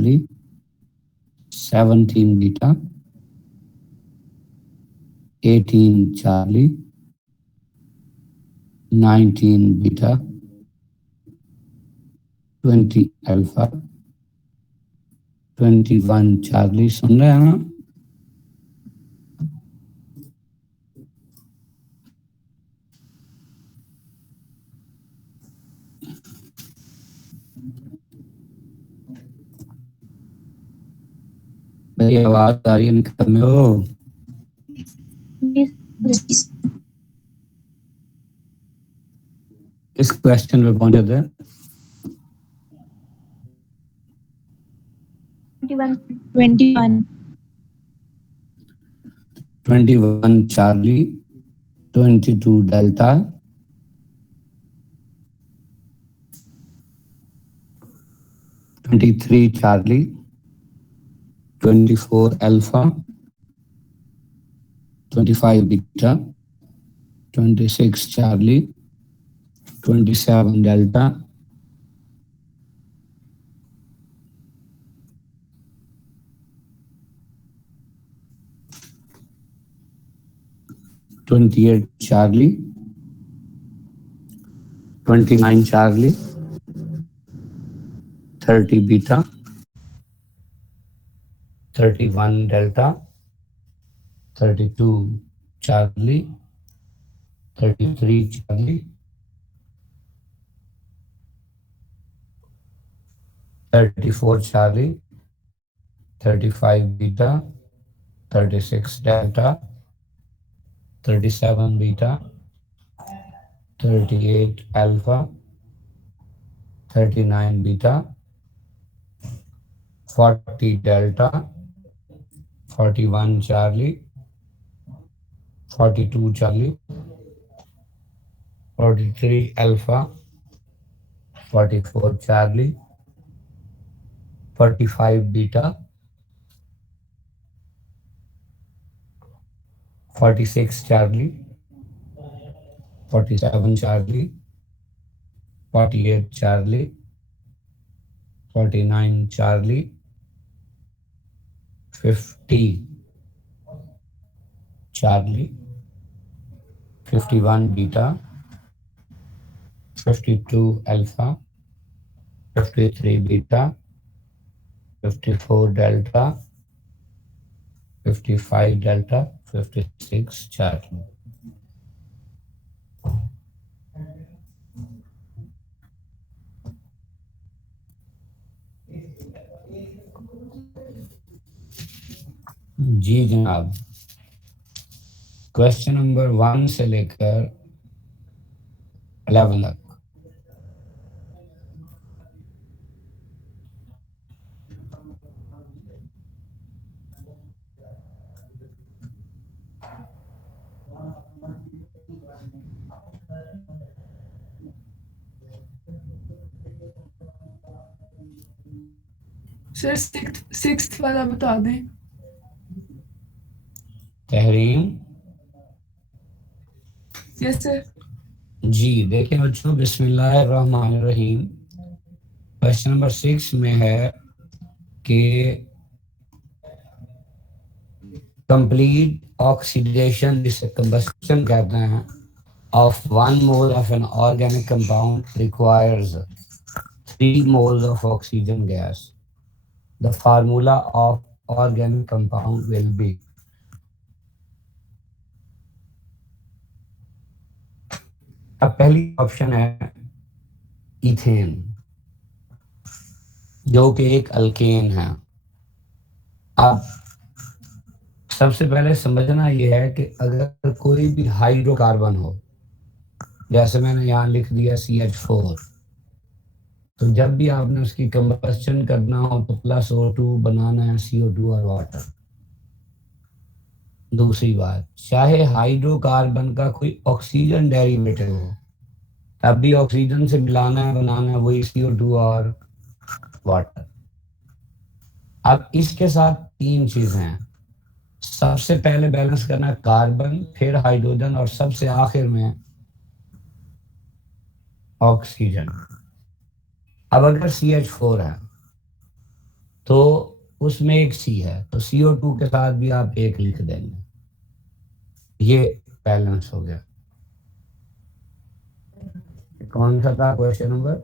Charlie, 17 beta, 18 Charlie, 19 beta, 20 alpha, 21 Charlie. सुन रहे हैं ना? मेरी आवाज आ रही है? निकल में हो? किस क्वेश्चन पे पहुंचे थे? 21 Charlie, 22 delta, 23 Charlie, 24 alpha, 25 beta, 26 Charlie, 27 delta, 28 Charlie, 29 Charlie, 30 beta, 31 delta, 32 Charlie, 33 Charlie, 34 Charlie, 35 beta, 36 delta, 37 beta, 38 alpha, 39 beta, 40 delta, 41 Charlie, 42 Charlie, 43 alpha, 44 Charlie, 45 beta, 46 Charlie, 47 Charlie, 48 Charlie, 49 Charlie, 50 Charlie, 51 beta, 52 alpha, 53 beta, 54 delta, 55 delta, 56 Charlie. जी जनाब, question number 1 से लेकर 11 तक। Sir sixth वाला बता दें। Tahreem. Yes sir. जी देखिए बच्चों, बिस्मिल्लाहिर्रहमानिर्रहीम। क्वेश्चन नंबर 6 में है कि कंप्लीट ऑक्सीडेशन, जिसे कंबस्शन कहते हैं, of 1 mole of an organic compound requires 3 moles of oxygen gas. The formula of organic compound will be. अब पहली ऑप्शन है इथेन, जो कि एक अल्केन है। अब सबसे पहले समझना यह है कि अगर कोई भी हाइड्रोकार्बन हो, जैसे मैंने यहाँ लिख दिया CH4, तो जब भी आपने उसकी कंबस्शन करना हो तो +O2 बनाना है, CO2 और वाटर। दूसरी बात, चाहे हाइड्रोकार्बन का कोई ऑक्सीजन डेरिवेटिव हो, तब भी ऑक्सीजन से मिलाना है, बनाना है वही CO2 और वाटर। अब इसके साथ 3 चीजें हैं। सबसे पहले बैलेंस करना है कार्बन, फिर हाइड्रोजन और सबसे आखिर में ऑक्सीजन। अब अगर CH4 है तो उसमें एक सी है, तो CO2 के साथ भी आप एक लिख देंगे। ये बैलेंस हो गया। कौन सा था क्वेश्चन नंबर?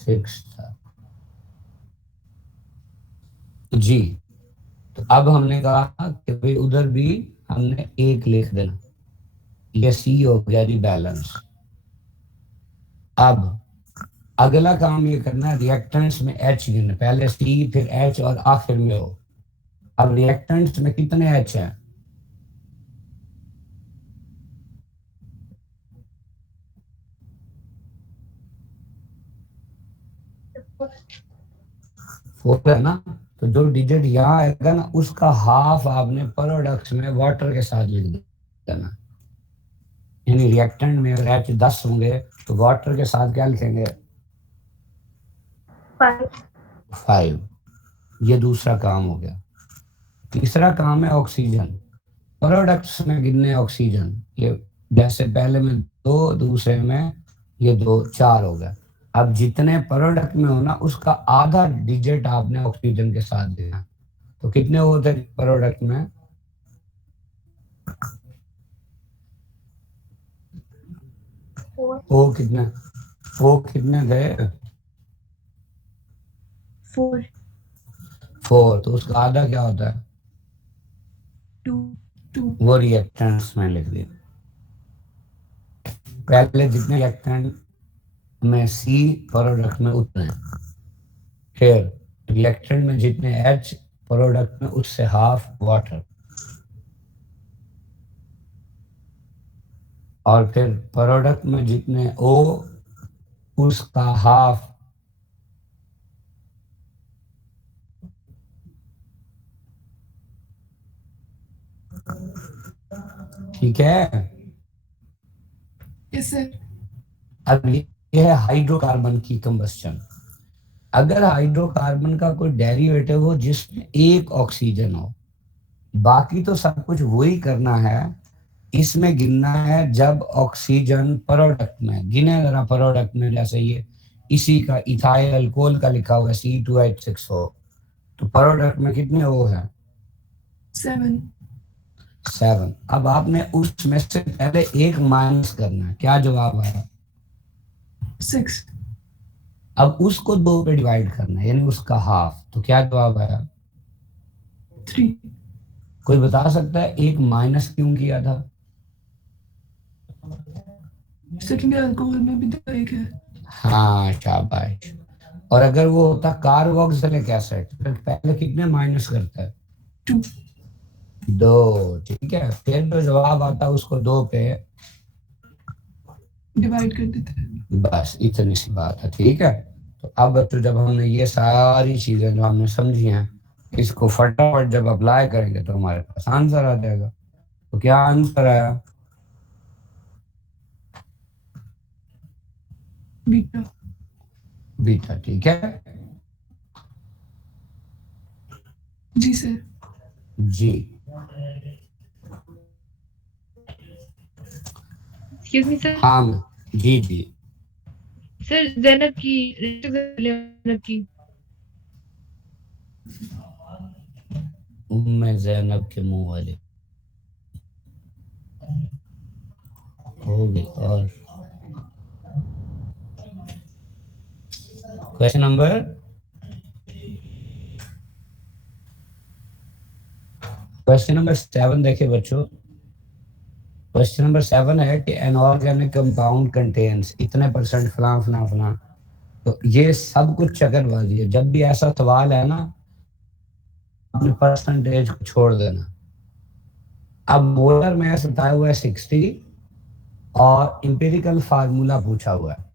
सिक्स था जी। तो अब हमने कहा कि भाई उधर भी हमने एक लिख देना, ये सी हो गया जी बैलेंस। अब अगला काम ये करना, रिएक्टेंट्स में एच गिनना, पहले सी फिर एच और आखिर में हो। अब रिएक्टेंट्स में कितने एच हैं? 4 है ना, तो जो डिजिट यहाँ आएगा ना उसका हाफ आपने प्रोडक्ट्स में वाटर के साथ लिख देना। यानी रिएक्टेंट में अगर एच 10 होंगे तो वाटर के साथ क्या लिखेंगे? 5। ये दूसरा काम हो गया। तीसरा काम है ऑक्सीजन। प्रोडक्ट्स में गिनने ऑक्सीजन, ये जैसे पहले में 2, दूसरे में ये 2, 4 हो गया। अब जितने प्रोडक्ट में हो ना उसका आधा डिजिट आपने ऑक्सीजन के साथ देना। तो कितने होते प्रोडक्ट में? ओ कितने गए? 4। तो उसका आधा क्या होता है? 2 वो रिएक्टेंट्स में लिख दिया। पहले जितने रिएक्टेंट में सी प्रोडक्ट में उतने, फिर रिएक्टेंट में जितने एच प्रोडक्ट में उससे हाफ वाटर, और फिर प्रोडक्ट में जितने ओ उसका हाफ ठीक है। Yes sir. अब ये है हाइड्रोकार्बन की कंबस्चन। अगर हाइड्रोकार्बन का कोई डेरिवेटिव हो जिसमें एक ऑक्सीजन हो, बाकी तो सब कुछ वही करना है, इसमें गिनना है जब ऑक्सीजन प्रोडक्ट में गिने जरा। प्रोडक्ट में जैसे ये इसी का इथाइल अल्कोहल का लिखा हुआ C2H6 हो, तो प्रोडक्ट में कितने ओ है? 7। अब आपने उसमें से पहले एक माइनस करना है। क्या जवाब आया? 6। अब उसको 2 पे डिवाइड करना है, यानी उसका हाफ। तो क्या जवाब आया? 3। कोई बता सकता है एक माइनस क्यों किया था? सेकंड अल्कोहल में भी 2 एक है। हाँ शाबाश। और अगर वो होता कार्बोक्सिलिक एसिड फिर पहले कितने माइनस करता है? 2। 2। ठीक है, फिर जो जवाब आता है उसको 2 पे डिवाइड कर देते हैं। बस इतनी सी बात है। ठीक है, तो अब तो जब हमने ये सारी चीजें जो हमने समझी हैं, इसको फटाफट जब अप्लाई करेंगे तो हमारे पास आंसर आ जाएगा। तो क्या आंसर आया? बीटा। बीटा। ठीक है जी सर। जी। Excuse me sir. हाँ जी जी। सर जैनब की उम्मे ज़ैनब के मुंह वाले हो गई। और क्वेश्चन नंबर 7 देखिए बच्चों। क्वेश्चन नंबर 7 है कि एन ऑर्गेनिक कंपाउंड कंटेन्स इतने परसेंट फला फला फला। तो ये सब कुछ चक्करबाजी है। जब भी ऐसा सवाल है ना, अपने परसेंटेज को छोड़ देना। अब मोलर मास बताया हुआ है 60 और इंपेरिकल फार्मूला पूछा हुआ है।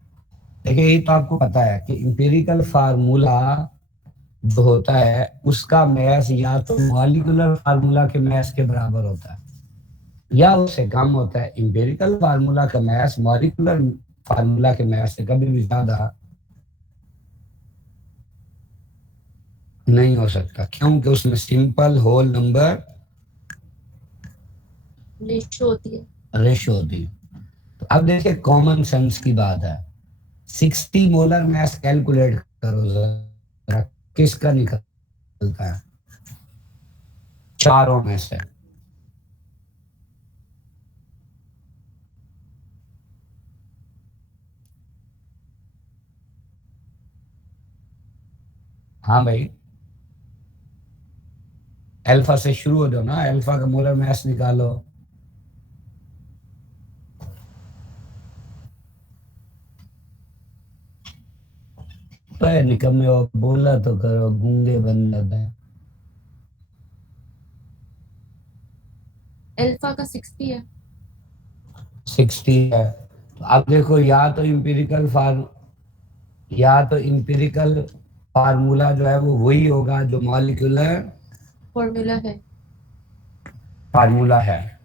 देखिए ये तो आपको पता है कि इंपेरिकल फार्मूला जो होता है उसका मैस या तो मॉलिक्यूलर फार्मूला के मैस के बराबर होता है या उससे कम होता है। इंपेरिकल फार्मूला का मैस मॉलिक्यूलर फार्मूला के मैस से कभी भी ज्यादा नहीं हो सकता, क्योंकि उसमें सिंपल होल नंबर रेशियो होती है। रेशो होती है। तो अब देखिए कॉमन सेंस की बात है, 60 मोलर मास कैलकुलेट करो जरा, किसका निकलता है? चारों में से। हाँ भाई, अल्फा से शुरू हो जाओ ना, अल्फा का मोलर मास निकालो। तो निकम्मे हो, बोला तो करो, गूंगे बन जाते हैं। अल्फा का 60 है। 60 है। तो अब देखो, या तो इंपेरिकल फार्मूला जो है वो वही होगा जो मॉलिक्यूलर फॉर्मूला है। फार्मूला है,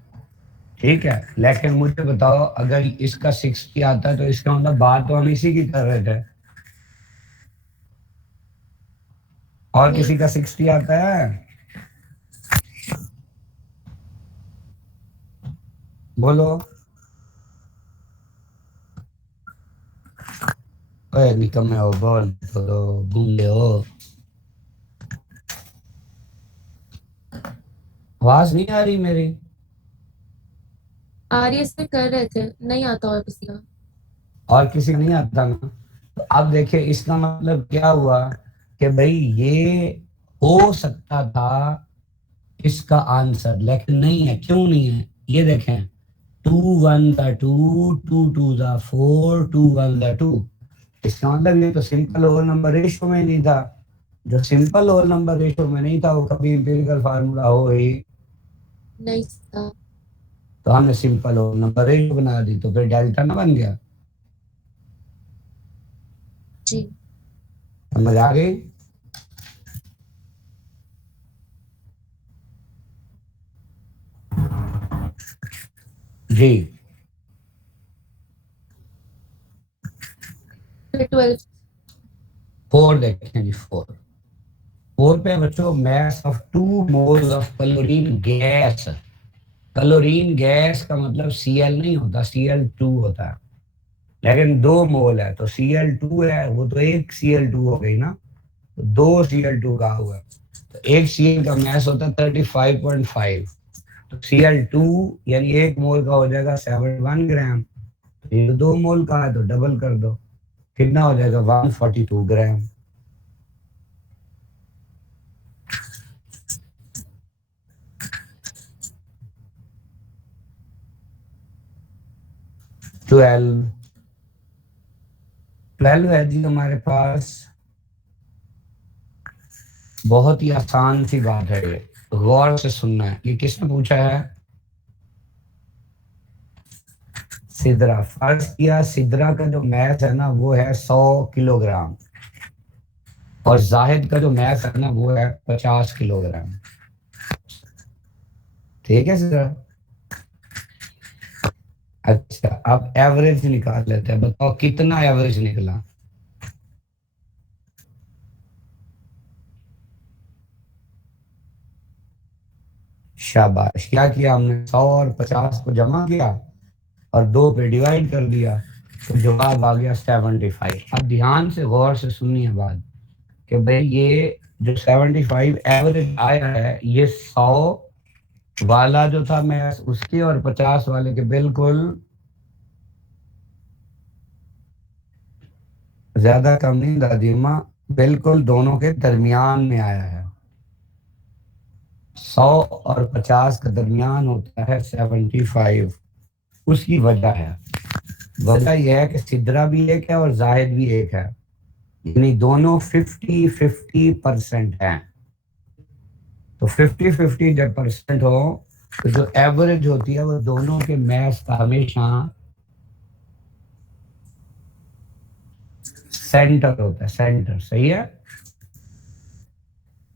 ठीक है। लेकिन मुझे बताओ, अगर इसका 60 आता है तो इसका मतलब बात तो हम इसी की कर रहे थे। और किसी का 60 आता है? बोलो। ओए निकम्मे हो, बोल बोलो, गूंगे हो। आवाज नहीं आ रही मेरी? आरएस में कर रहे थे, नहीं आता और किसी का। और किसी का नहीं आता ना? तो अब देखिए इसका मतलब क्या हुआ कि भाई ये हो सकता था इसका आंसर, लेकिन नहीं है। क्यों नहीं है? ये देखें, 2 1 द 2, 2 2 द 4, 2 1 द 2। इसका मतलब ये तो सिंपल होल नंबर रेशो में नहीं था। जो सिंपल होल नंबर रेशो में नहीं था वो कभी इंपीरिकल फार्मूला हो ही नहीं था। तो हमने सिंपल होल नंबर रेशो बना दी, तो फिर डेल्टा ना बन गया। जी। समझ आ गई? जी। फिर 12। 4 देखें जी, 4 पे बच्चों, mass of 2 moles of chlorine gas. Chlorine gas का मतलब Cl नहीं होता, Cl2 होता है। लेकिन 2 मोल है तो Cl2 है, वो तो एक Cl2 हो गई ना, तो 2 Cl2 का हुआ। तो एक Cl का मास होता है 35.5, तो Cl2 यानी 1 मोल का हो जाएगा 71 ग्राम। तो ये 2 मोल का है तो डबल कर दो, कितना हो जाएगा? 142 ग्राम। ट्वेल्व 12 है जी हमारे पास। बहुत ही आसान सी बात है ये, गौर से सुनना है। ये किसने पूछा है? सिद्रा। फर्ज किया सिद्रा का जो मैथ है ना वो है 100 किलोग्राम, और जाहिद का जो मैथ है ना वो है 50 किलोग्राम। ठीक है सिद्रा? अच्छा, अब एवरेज निकाल लेते हैं। बताओ कितना एवरेज निकला? शाबाश। क्या किया हमने? 100 और 50 को जमा किया और 2 पे डिवाइड कर दिया, तो जवाब आ गया 75। अब ध्यान से गौर से सुनिए बात कि भाई ये जो 75 एवरेज आया है, ये 100 वाला जो था मैं उसके और 50 वाले के बिल्कुल ज्यादा कम नहीं दादी अम्मा, बिल्कुल दोनों के दरमियान में आया है। 100 और 50 का दरमियान होता है 75। उसकी वजह है, वजह यह है कि सिद्रा भी एक है और जाहिद भी एक है, यानी दोनों 50-50% हैं। तो 50-50 जब परसेंट हो तो जो एवरेज होती है वो दोनों के मैथ्स का हमेशा सेंटर होता है। सेंटर सही है।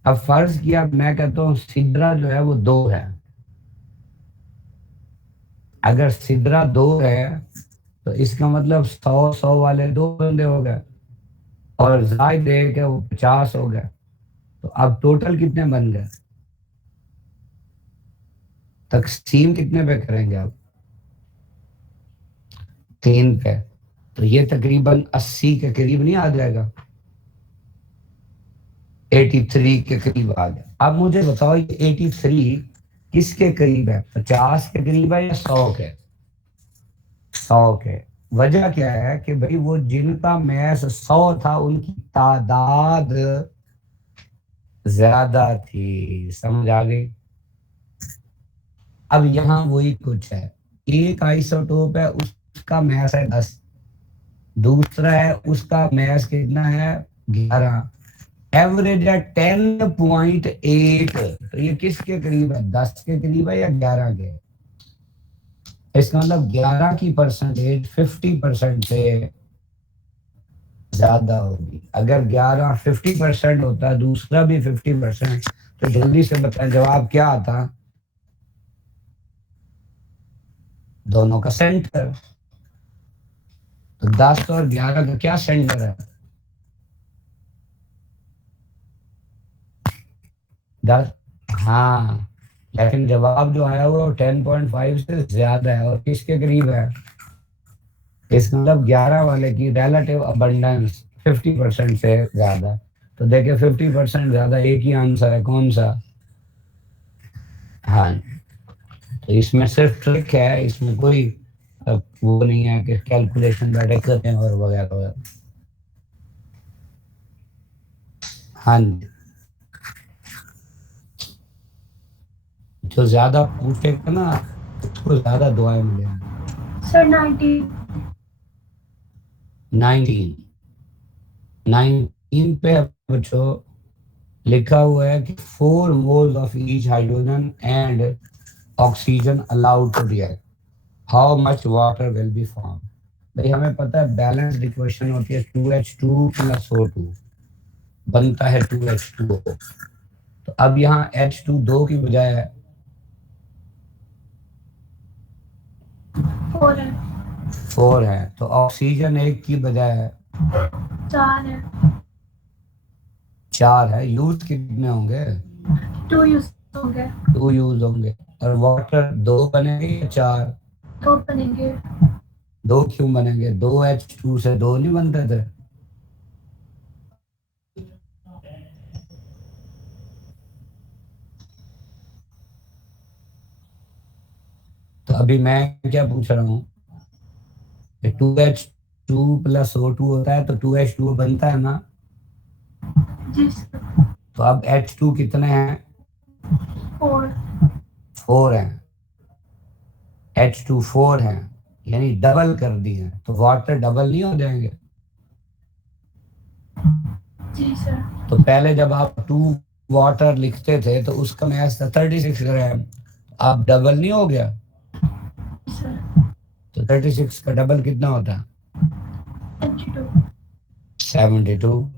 अब फर्ज किया मैं कहता हूं सिद्रा जो है वो 2 है। अगर सिद्रा 2 है तो इसका मतलब 100 वाले 2 बंदे हो गए, और जायद एक है वो 50 हो गए। तो अब टोटल कितने बन गए? तकसीम कितने पे करेंगे अब? 3 पे, तो ये तकरीबन 80 के करीब नहीं आ जाएगा, 83 के करीब आ गया। अब मुझे बताओ ये 83 किसके करीब है, 50 के करीब है या 100 के? 100 के। वजह क्या है कि भाई वो जिनका मैस 100 था उनकी तादाद ज्यादा थी, समझ आ गई? अब यहाँ वही कुछ है, एक आइसोटोप है उसका मैस है 10, दूसरा है उसका मैस कितना है 11, एवरेज है 10.8, तो ये किसके करीब है, 10 के करीब है या 11 के? इसका मतलब 11 की परसेंटेज 50% से ज्यादा होगी। अगर 11 50% होता, दूसरा भी 50%, तो जल्दी से बताएं जवाब क्या आता? दोनों का सेंटर। तो 10 और 11 का क्या सेंटर है? 10। हाँ, लेकिन जवाब जो आया हुआ वो 10.5 से ज्यादा है, और किसके करीब है? इसका मतलब 11 वाले की रिलेटिव अबंडेंस 50% से ज्यादा। तो देखिए 50% ज्यादा एक ही आंसर है, कौन सा? हाँ, तो इसमें सिर्फ ट्रिक है, इसमें कोई वो नहीं है कि कैलकुलेशन बैठे करते हैं और वगैरह वगैरह। हाँ जी, जो ज्यादा पूछेगा ना उसको ज्यादा दुआएं मिलेंगी। सर 19 19 पे बच्चों लिखा हुआ है कि 4 moles of each hydrogen and oxygen allowed to react, how much water will be formed? भाई हमें पता है बैलेंस्ड इक्वेशन होती है 2H2 + O2 बनता है 2H2O। तो अब यहाँ H2 2 की बजाय 4 है, 4 है, तो ऑक्सीजन 1 की बजाय 4 है, 4 है। यूज कितने होंगे? 2 यूज होंगे, 2 यूज होंगे। और वाटर 2 बनेंगे या 4? 2 बनेंगे। 2 क्यों बनेंगे? 2H2 से 2 नहीं बनते थे? तो अभी मैं क्या पूछ रहा हूँ, 2H2 + O2 होता है तो 2H2O बनता है ना? जी सर, तो अब H2 कितने हैं? 4 4 हैं। H2 4 हैं, यानी डबल कर दिए, तो वाटर डबल नहीं हो जाएंगे? जी सर, तो पहले जब आप 2 वाटर लिखते थे तो उसका मैस था 36 ग्राम, अब डबल नहीं हो गया? जी सर, तो 36 का डबल कितना होता? 72 72।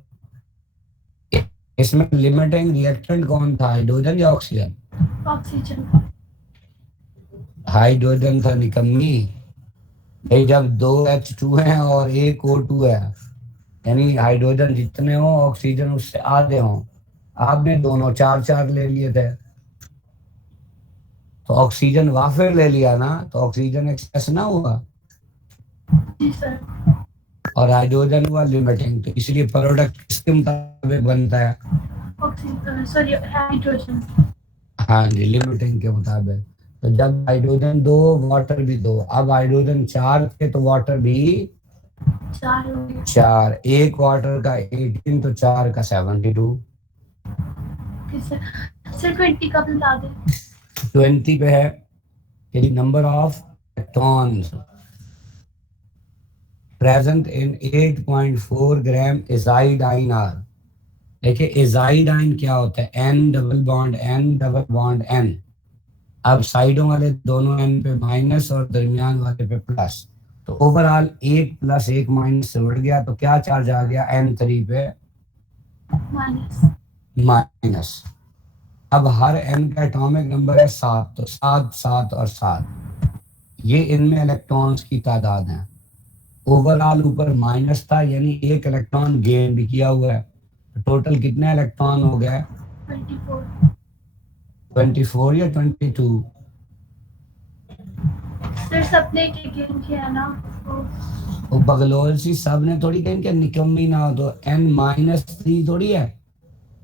इसमें लिमिटिंग रिएक्टेंट कौन था, हाइड्रोजन या ऑक्सीजन? ऑक्सीजन, हाइड्रोजन था निकम्मी। भाई जब 2H2 है और 1 O2 है, यानी हाइड्रोजन जितने हो ऑक्सीजन उससे आधे हो, आपने दोनों 4-4 ले लिए थे, तो ऑक्सीजन वाफिर ले लिया ना, तो ऑक्सीजन एक्सेस ना हुआ, जी सर, और हाइड्रोजन हुआ लिमिटिंग, तो इसलिए प्रोडक्ट किसके मुताबिक बनता है? ऑक्सीजन, सॉरी हाइड्रोजन, हाँ जी, लिमिटिंग के मुताबिक। तो जब हाइड्रोजन 2 वाटर भी 2, अब हाइड्रोजन 4 थे तो वाटर भी 4 होंगे। 4, एक वाटर का 18 तो 4 का 72। ओके सर, सर 20 का बता दें। 20 पे है यदि number of electrons present in 8.4 gram azidine आर। देखिए एजाइडाइन क्या होता है, N double bond N double bond N। अब साइडों वाले दोनों N पे माइनस और दरमियान वाले पे प्लस, तो ओवरऑल 1 + 1 माइनस से बढ़ गया, तो क्या चार्ज आ गया N3 पे? Minus, minus. अब हर N का एटॉमिक नंबर है 7, तो 7 7 और 7, ये इनमें इलेक्ट्रॉन्स की तादाद है। ओवरऑल ऊपर माइनस था, यानी एक इलेक्ट्रॉन गेन भी किया हुआ है, तो टोटल कितने इलेक्ट्रॉन हो गए? 24, 24 या 22? सर सबने एक गेम किया ना तो वो बगलोल सी सब ने थोड़ी कहीं कि निकम्मी ना हो तो n-3 थोड़ी है,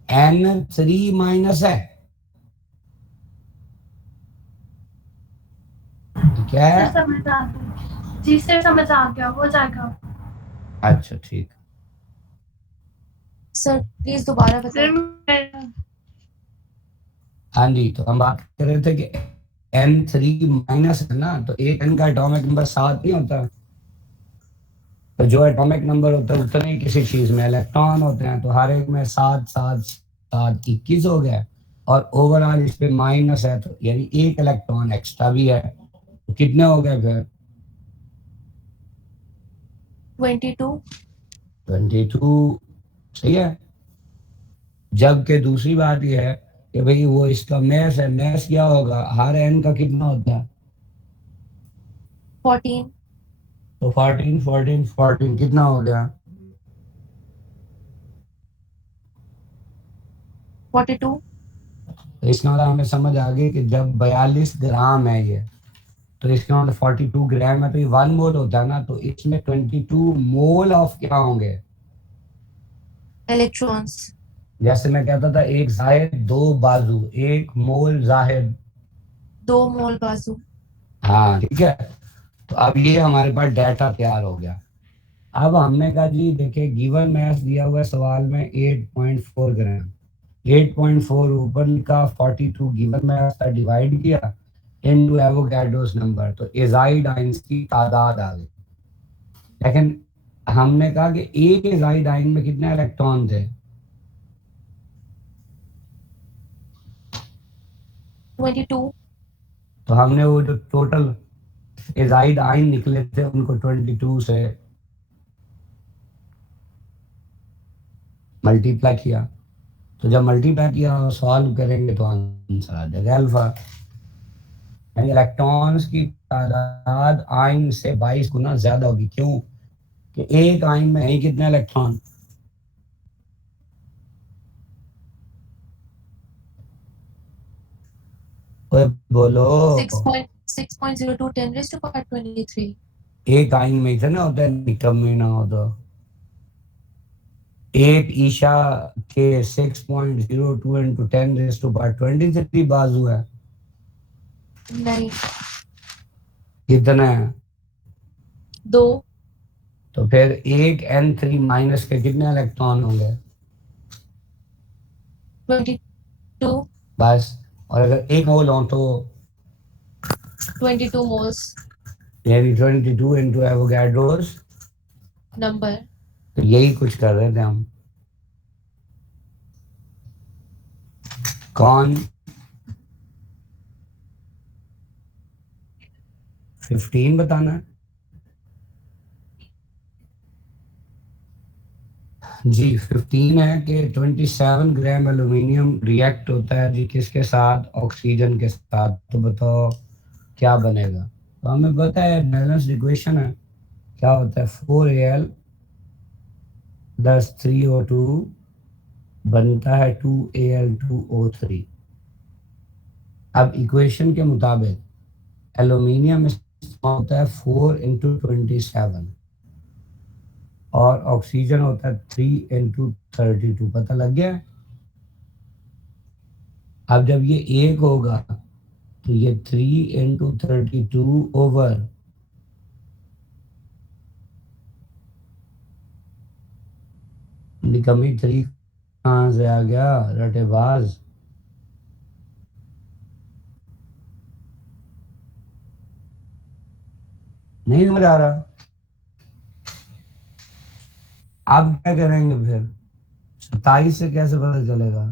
n3 माइनस है तो क्या सर है। समझ आ गया जी सर समझ आ गया हो जाएगा अच्छा ठीक। सर प्लीज दोबारा सर बताएं। हाँ जी, तो हम बात कर रहे थे कि n3 माइनस है ना, तो एक n का एटॉमिक नंबर 7 नहीं होता, तो जो एटॉमिक नंबर होता है उतने ही किसी चीज में इलेक्ट्रॉन होते हैं, तो हर एक में 7 7 7 21 हो गया, और ओवरऑल इस पे माइनस है तो यानी एक इलेक्ट्रॉन एक्स्ट्रा भी है, तो कितने हो गए फिर 22। 22। सही है। जबकि दूसरी बात यह है कि भाई वो इसका मैस है, मैस क्या होगा, हर एन का कितना होता है, 14। तो 14 14 14 कितना हो गया 42। तो इसका मतलब हमें समझ आ गई कि जब 42 ग्राम है ये, तो इसका मतलब 42 ग्राम है, तो ये 1 मोल होता है ना, तो इसमें 22 मोल ऑफ क्या होंगे, इलेक्ट्रॉन्स। जैसे मैं कहता था एक जाहिद 2 बाजू, 1 मोल जाहिद। 2 मोल बाजू। हाँ ठीक है। तो अब ये हमारे पास डाटा तैयार हो गया। अब हमने कहा जी देखिए गिवन मैथ दिया हुआ है सवाल में 8.4 ग्राम, 8.4 ऊपर लिखा, 42 गिवन मैथ का डिवाइड किया इनटू एवोगैड्रोस नंबर, तो एजाइड आइंस की तादाद आ गई। लेकिन हमने कहा कि एक एजाइड आइन में कितने इलेक्ट्रॉन थे, 22। तो हमने वो जो टोटल एजाइड आइन निकले थे उनको 22 से मल्टीप्लाई किया, तो जब मल्टीप्लाई किया और सॉल्व करेंगे तो आंसर आ जाएगा अल्फा, यानी इलेक्ट्रॉन्स की तादाद आइन से 22 गुना ज्यादा होगी। क्यों कि एक आइन में है कितने इलेक्ट्रॉन, ओए बोलो, 6.02 10 raised to power 23। एक आइन में इतना होता है, निकम्मी ना हो तो एक ईशा के 6.02 इंटू 10 रेज़ टू पावर 23 बाजू है, नहीं, कितना है, 2। तो फिर एक n3 माइनस के कितने इलेक्ट्रॉन होंगे 22। बस, और अगर एक मोल हो तो 22 मोल्स यानी 22 इंटू एवोगैड्रोस, नंबर। तो यही कुछ कर रहे थे हम। कौन 15 बताना है जी, 15 है कि 27 ग्राम एल्यूमिनियम रिएक्ट होता है जी किसके साथ, ऑक्सीजन के साथ, तो बताओ क्या बनेगा। तो हमें पता है बैलेंस इक्वेशन है, क्या होता है 4Al प्लस 3O2 बनता है 2Al2O3। अब इक्वेशन के मुताबिक एल्यूमिनियम होता है 4 इंटू 27 और ऑक्सीजन होता है 3 इंटू 32, पता लग गया। अब जब ये एक होगा तो ये 3 इंटू 32 ओवर निकम्मी 3 कहाँ से आ गया रटेबाज, नहीं समझ आ रहा। अब क्या करेंगे फिर, 27 से कैसे पता चलेगा,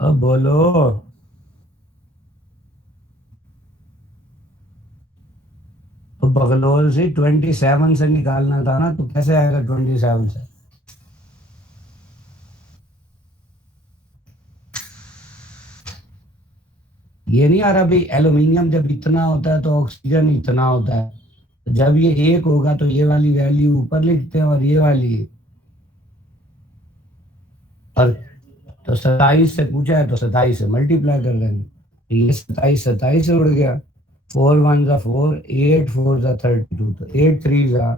अब बोलो, तो बगलोल से 27 से निकालना था ना, तो कैसे आएगा 27 से, ये नहीं आ रहा भाई। एल्यूमिनियम जब इतना होता है तो ऑक्सीजन इतना होता है, तो जब ये एक होगा तो ये वाली वैल्यू ऊपर लिखते हैं और ये वाली, और तो 27 से पूछा है तो 27 से मल्टीप्लाई कर देंगे। ये 27 से उड़ गया, 4 1 जा 4, 8 4 जा 32, तो 8 3 जा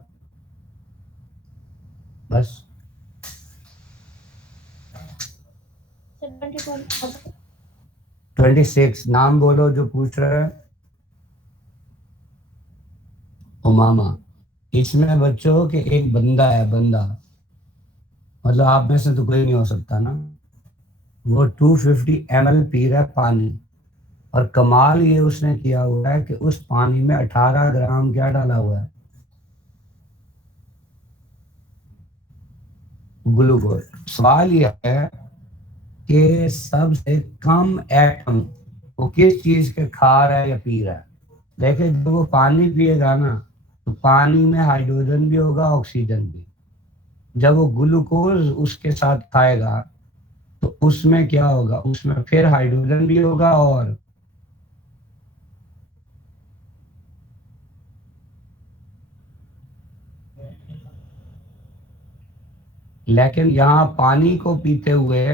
बस 26। नाम बोलो जो पूछ रहा है। उमामा। इसमें बच्चों के एक बंदा है, बंदा मतलब आप में से तो कोई नहीं हो सकता ना। वो 250 ml पी रहा है पानी, और कमाल ये उसने किया हुआ है कि उस पानी में 18 ग्राम क्या डाला हुआ है, ग्लूकोज। सवाल यह है कि सबसे कम एटम वो किस चीज के खा रहा है या पी रहा है। देखिए जब वो पानी पिएगा ना तो पानी में हाइड्रोजन भी होगा, ऑक्सीजन भी। जब वो ग्लूकोज उसके साथ खाएगा तो उसमें क्या होगा, उसमें फिर हाइड्रोजन भी होगा और लेकिन यहाँ पानी को पीते हुए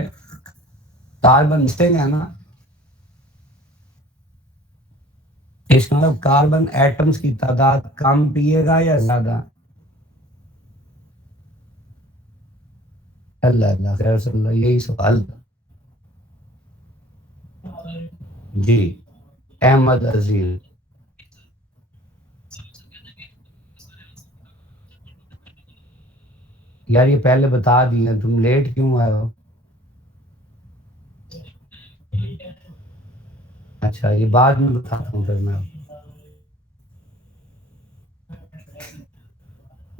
कार्बन मिसेंगे ना, इसका मतलब कार्बन एटम्स की तादाद कम पिएगा या ज्यादा। अल्लाह अल्लाह खैर सल्लल्लाह, यही सवाल था जी। अहमद अजीज, यार ये पहले बता दिया, तुम लेट क्यों आए हो। अच्छा ये बाद में बताता हूँ फिर मैं।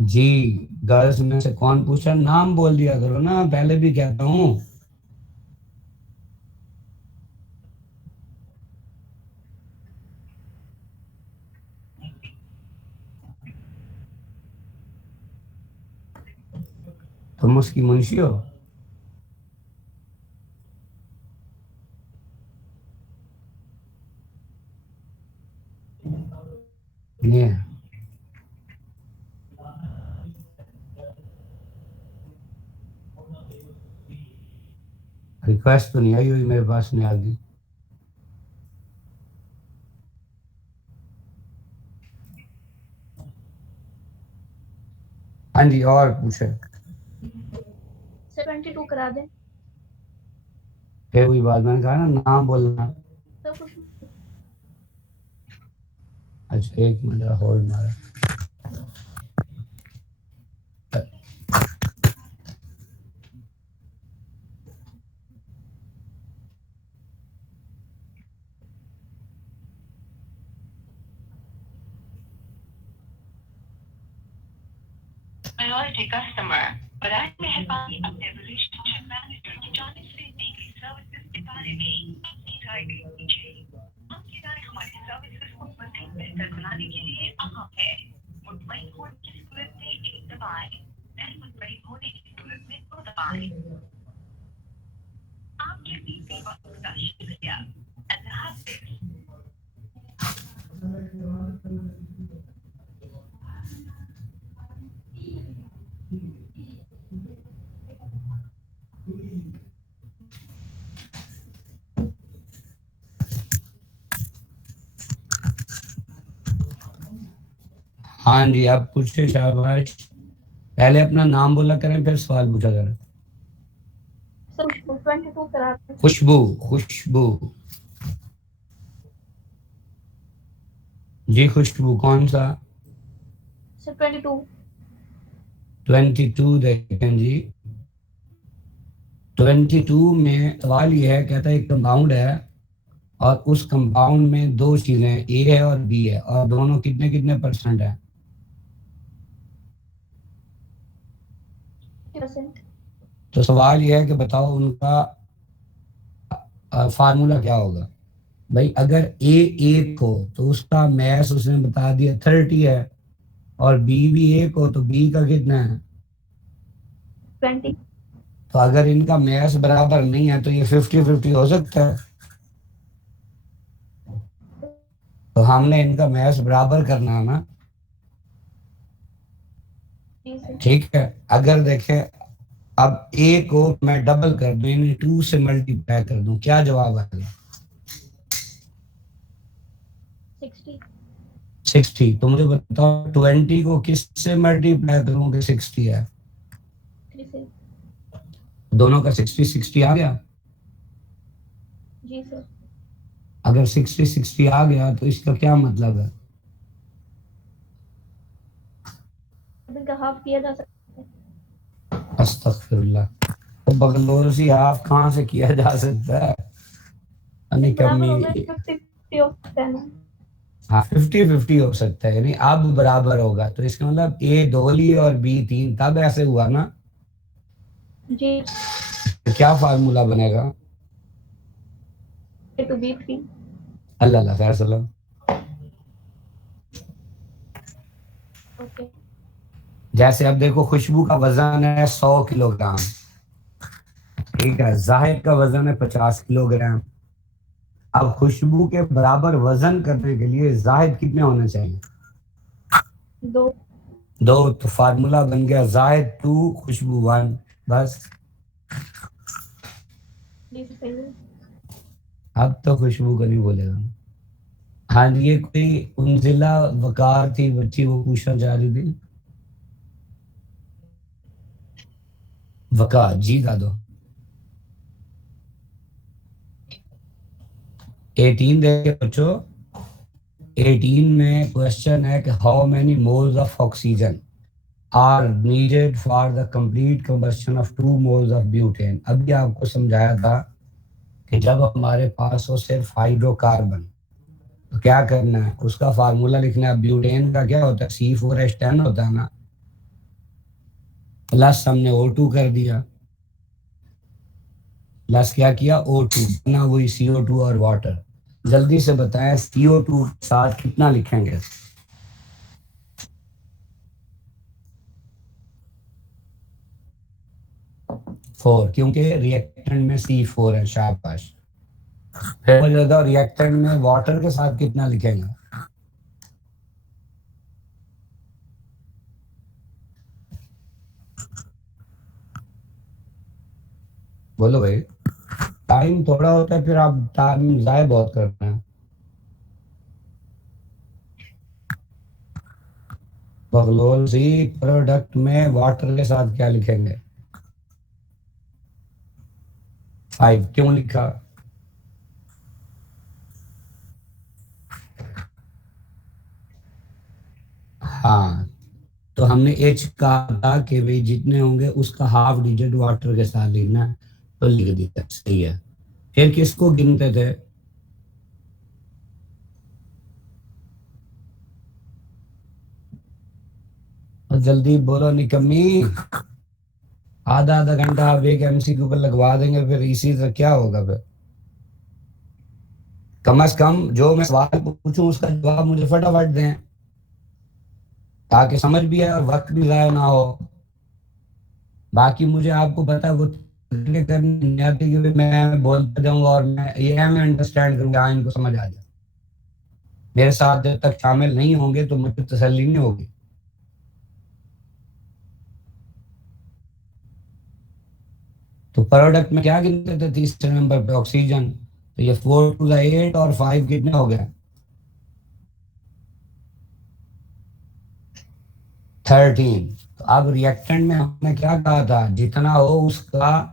जी गर्ल्स में से कौन पूछा, नाम बोल दिया करो ना, पहले भी कहता हूँ। तुम उसकी मुंशी हो। नहीं रिक्वेस्ट तो नहीं आई हुई मेरे पास, नहीं आ गई। हाँ जी और पूछे। 22 करा दें। फिर वही बात मैंने कहा ना, नाम बोलना। तो कुछ अच्छा एक मिनट होल्ड मारा। लॉयल्टी कस्टमर, बराए मेहरबानी अपने रिलेशनशिप मैनेजर की जानिब से दी गई सर्विसेज के बारे में अपनी राय दीजिए। आपकी राय हमारी सर्विसेज को मज़ीद बेहतर बनाने के लिए अहम है। मुतमईन होने की सूरत में एक दबाएं, गैर मुतमईन होने की सूरत में दो दबाएं। आपके बीते वक्त का शुक्रिया। अल्लाह हाफ़िज़। हाँ जी आप पूछे शाबाश। पहले अपना नाम बोला करें फिर सवाल पूछा करें। सर 22 करा दें। खुशबू, खुशबू जी, खुशबू कौन सा। सर 22। 22 देखें जी। 22 में सवाल ये है, कहता है एक कंपाउंड है और उस कंपाउंड में दो चीजें ए है और बी है, और दोनों कितने कितने परसेंट है। 50%। तो सवाल ये है कि बताओ उनका फार्मूला क्या होगा। भाई अगर ए एक हो तो उसका मैथ उसने बता दिया 30 है, और बी भी एक हो तो बी का कितना है 20। तो अगर इनका मैथ बराबर नहीं है तो ये 50-50 हो सकता है। तो हमने इनका मैथ बराबर करना है ना। जी सर। ठीक है अगर देखें अब ए को मैं डबल कर दूं, यानी 2 से मल्टीप्लाई कर दूं, क्या जवाब आएगा? 60 60। तो मुझे बताओ 20 को किस से मल्टीप्लाई करूं कि 60 है? 3 से। दोनों का 60 आ गया। जी सर। अगर 60 आ गया तो इसका क्या मतलब है? अब इनका हाफ किया जा सकता है। अस्तगफिरुल्लाह। तो बगलोर से हाफ कहाँ से किया जा सकता है? यानी बराबर कमी। होगा, 50-50 हो सकता है ना। हाँ 50-50 हो सकता है, यानी अब बराबर होगा, तो इसका मतलब ए 2 ली और बी 3, तब ऐसे हुआ ना। जी। तो क्या फार्मूला बनेगा? A to B3। अल्लाह अल्लाह फैसला। ओके। जैसे अब देखो खुशबू का वजन है 100 किलोग्राम, ठीक है, जाहिद का वजन है 50 किलोग्राम। अब खुशबू के बराबर वजन करने के लिए जाहिद कितने होने चाहिए? 2। 2। तो फार्मूला बन गया जाहिद 2 खुशबू 1, बस। जी सही है। अब तो खुशबू को नहीं बोलेगा। हाँ जी, ये कोई उनजिला वकार थी बच्ची, वो पूछना चाह रही थी। वकार जी दा दो। 18 देखे बच्चों। 18 में क्वेश्चन है कि how many moles of oxygen are needed for the complete combustion of 2 moles of butane. अभी आपको समझाया था कि जब हमारे पास हो सिर्फ हाइड्रोकार्बन तो क्या करना है, उसका फार्मूला लिखना है। ब्यूटेन का क्या होता है? C4H10 होता है ना, प्लस हमने O2 कर दिया, प्लस क्या किया O2 ना, वही CO2 और वाटर। जल्दी से बताएं CO2 के साथ कितना लिखेंगे? 4, क्योंकि रिएक्टेंट में C4 है। शाबाश। फिर मुझे बताओ रिएक्टेंट में वाटर के साथ कितना लिखेंगे? बोलो भाई। टाइम थोड़ा होता है, फिर आप टाइम जाया बहुत करते हैं। बगलोल सी प्रोडक्ट में वाटर के साथ क्या लिखेंगे? 5। क्यों लिखा? हाँ, तो हमने एच कहा था कि भाई जितने होंगे उसका हाफ डिजिट वाटर के साथ लिखना है, तो लिख दिया, सही है। फिर किसको गिनते थे? और जल्दी बोलो निकम्मी। आधा आधा घंटा आप एक MCQ पर लगवा देंगे, फिर इसी से क्या होगा? फिर कम से कम जो मैं सवाल पूछूं उसका जवाब मुझे फटाफट दें, ताकि समझ भी आए और वक्त भी जाया ना हो। बाकी मुझे आपको पता है वो करनी नहीं आती कि मैं बोलता जाऊंगा और मैं अंडरस्टैंड करूंगा, हाँ इनको समझ आ जाए। मेरे साथ जब तक शामिल नहीं होंगे तो मुझे तसल्ली नहीं होगी। तो प्रोडक्ट में क्या गिनते थे तीसरे नंबर पे? ऑक्सीजन। तो ये 4 to the 8 और 5 कितने हो गए? 13। तो अब रिएक्टेंट में हमने क्या कहा था? जितना हो उसका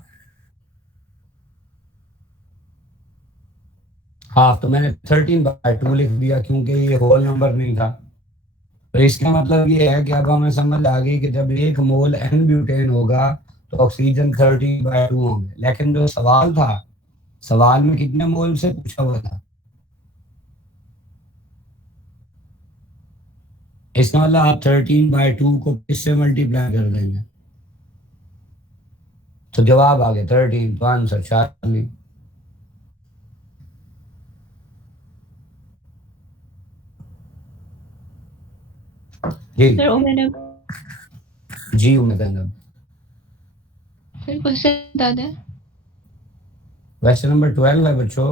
हाफ। तो मैंने 13/2 लिख दिया क्योंकि ये होल नंबर नहीं था। तो इसका मतलब ये है कि अब हमें समझ आ गई कि जब 1 मोल N ब्यूटेन होगा तो ऑक्सीजन 13/2 होंगे। लेकिन जो सवाल था, सवाल में कितने मोल से पूछा हुआ था? इसका मतलब आप 13/2 को किससे मल्टीप्लाई कर देंगे? तो जवाब आ गया 13, तो आंसर चार्ली। जी सर मैंने जी उम्मीद है। फिर क्वेश्चन बता दें। क्वेश्चन नंबर 12 है बच्चों,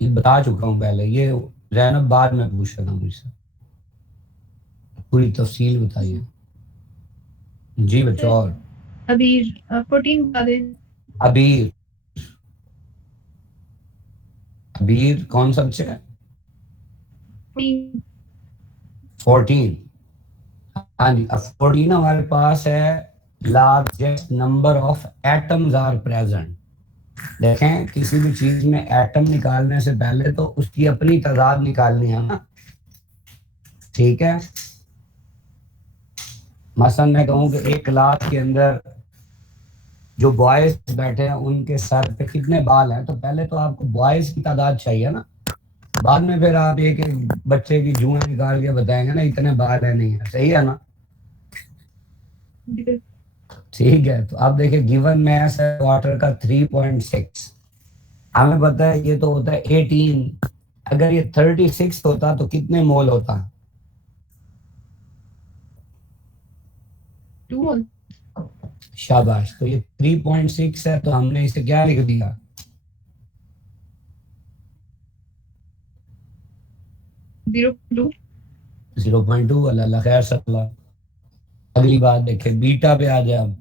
ये बता चुका हूँ पहले, ये जैनब बाद में पूछ रहा था मुझसे, पूरी तफसील बताइए। जी बच्चों। और अबीर 14 बता दे। अबीर, अबीर कौन सा बच्चा है? 14। हाँ जी, अब 14 हमारे पास है largest number of atoms are present. देखें, किसी भी चीज में एटम निकालने से पहले तो उसकी अपनी तादाद निकालनी है ना, ठीक है। मसलन मैं कहूँ कि एक क्लास के अंदर जो बॉयज बैठे हैं उनके सर पे कितने बाल हैं, तो पहले तो आपको बॉयज की तादाद चाहिए ना, बाद में फिर आप एक एक बच्चे की जुएं निकाल के बताएंगे ना इतने बाल है नहीं है, सही है ना। ठीक है, तो आप देखिए गिवन मैस है वाटर का 3.6, हमें पता है ये तो होता है 18, अगर ये 36 होता तो कितने मोल होता? 2 मोल। शाबाश, तो ये 3.6 है तो हमने इसे क्या लिख दिया? 0.2। 0.2। अल्लाह खैर सल्ला। अगली बात देखे, बीटा पे आ जाए।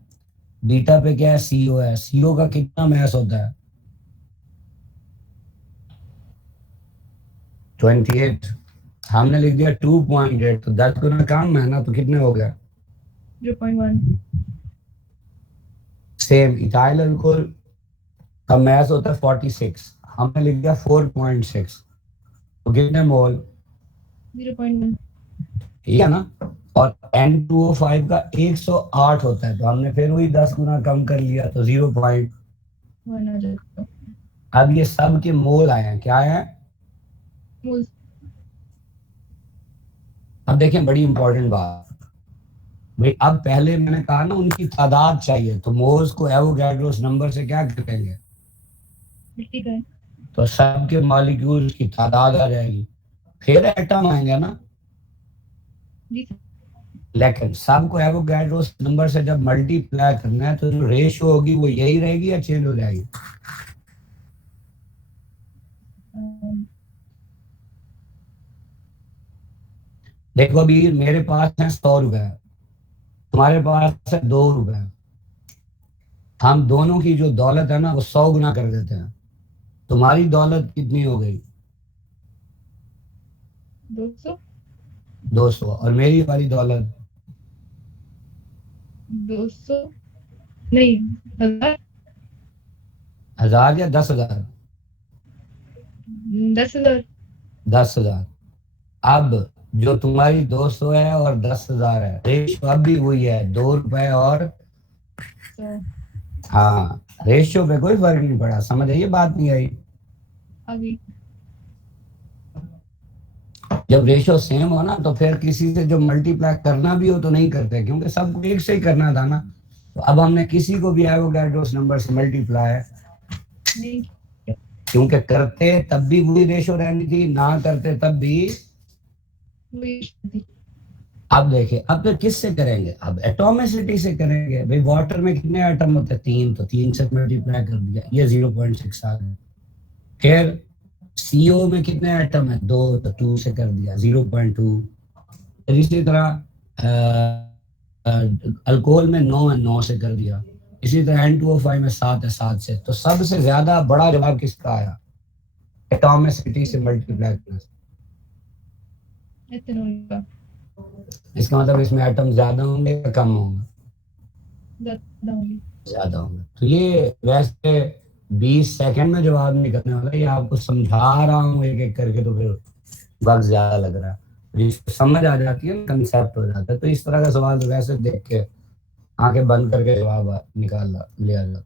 बीटा पे क्या है? सीओ है। सीओ का कितना मैस होता है? 28। हमने लिख दिया 2.8, तो 10 गुना कम है ना, तो कितने हो गया? 0.1। सेम इथाइल अल्कोहल का मैस होता है 46, हमने लिख दिया 4.6, तो कितने मोल? 0.1। ठीक है ना। और N2O5 का 108 होता है, तो हमने फिर वही 10 गुना कम कर लिया, तो 0.1 आ जाएगा। अब ये सब के मोल आए हैं, क्या है? मोल। अब देखें बड़ी इंपॉर्टेंट बात भाई, अब पहले मैंने कहा ना उनकी तादाद चाहिए, तो मोल्स को एवोगैड्रोस नंबर से क्या करेंगे? ठीक है। तो सब के मॉलिक्यूल्स की तादाद आ जाएगी, फिर एटम आएंगे ना। जी। लेकिन सबको एवोगैड्रोस नंबर से जब मल्टीप्लाई करना है तो जो रेशियो होगी वो यही रहेगी या चेंज हो जाएगी? देखो अभी मेरे पास है 100 रुपए, तुम्हारे पास है 2 रुपए, हम दोनों की जो दौलत है ना वो 100 गुना कर देते हैं। तुम्हारी दौलत कितनी हो गई? 200। 200। और मेरी वाली दौलत? 200 नहीं, 1000। 1000 या 10,000? 10,000। 10,000। अब जो तुम्हारी 200 है और 10,000 है, रेशियो अब भी वही है, 2 रुपए और 100। हाँ, रेशियो पे कोई फर्क नहीं पड़ा, समझ आई? बात नहीं आई। अभी जब रेशियो सेम हो ना तो फिर किसी से जो मल्टीप्लाई करना भी हो तो नहीं करते, क्योंकि सबको एक से ही करना था ना। तो अब हमने किसी को भी एवोगैड्रोस नंबर से मल्टीप्लाई नहीं। क्योंकि करते तब भी वही रेशियो रहनी थी, ना करते तब भी। वही। अब देखिए, अब तो किससे करेंगे? अब एटॉमिसिटी से करेंगे भाई। वाटर में कितने एटम होते हैं? 3, तो 3 से मल्टीप्लाई कर दिया, ये 0.6 आ गया। फिर सीओ में कितने एटम है? 2, तो 2 से कर दिया 0.2। फिर इसी तरह अल्कोहल में 9 है, 9 से कर दिया। इसी तरह N2O5 में 7 है, 7 से। तो सबसे ज्यादा बड़ा जवाब किसका आया? एटॉमिसिटी से मल्टीप्लाई करने से। इथेनॉल का इसका मतलब इसमें एटम ज्यादा होंगे या कम होंगे? ज्यादा होंगे। ज्यादा होंगे। तो ये वैसे 20 सेकंड में जवाब नहीं करने वाला, ये आपको समझा रहा हूँ एक एक करके, तो फिर वक्त ज्यादा लग रहा है। जिसको समझ आ जाती है, कंसेप्ट हो जाता है, तो इस तरह का सवाल वैसे देख के आंखें बंद करके जवाब निकाल लिया जाता है।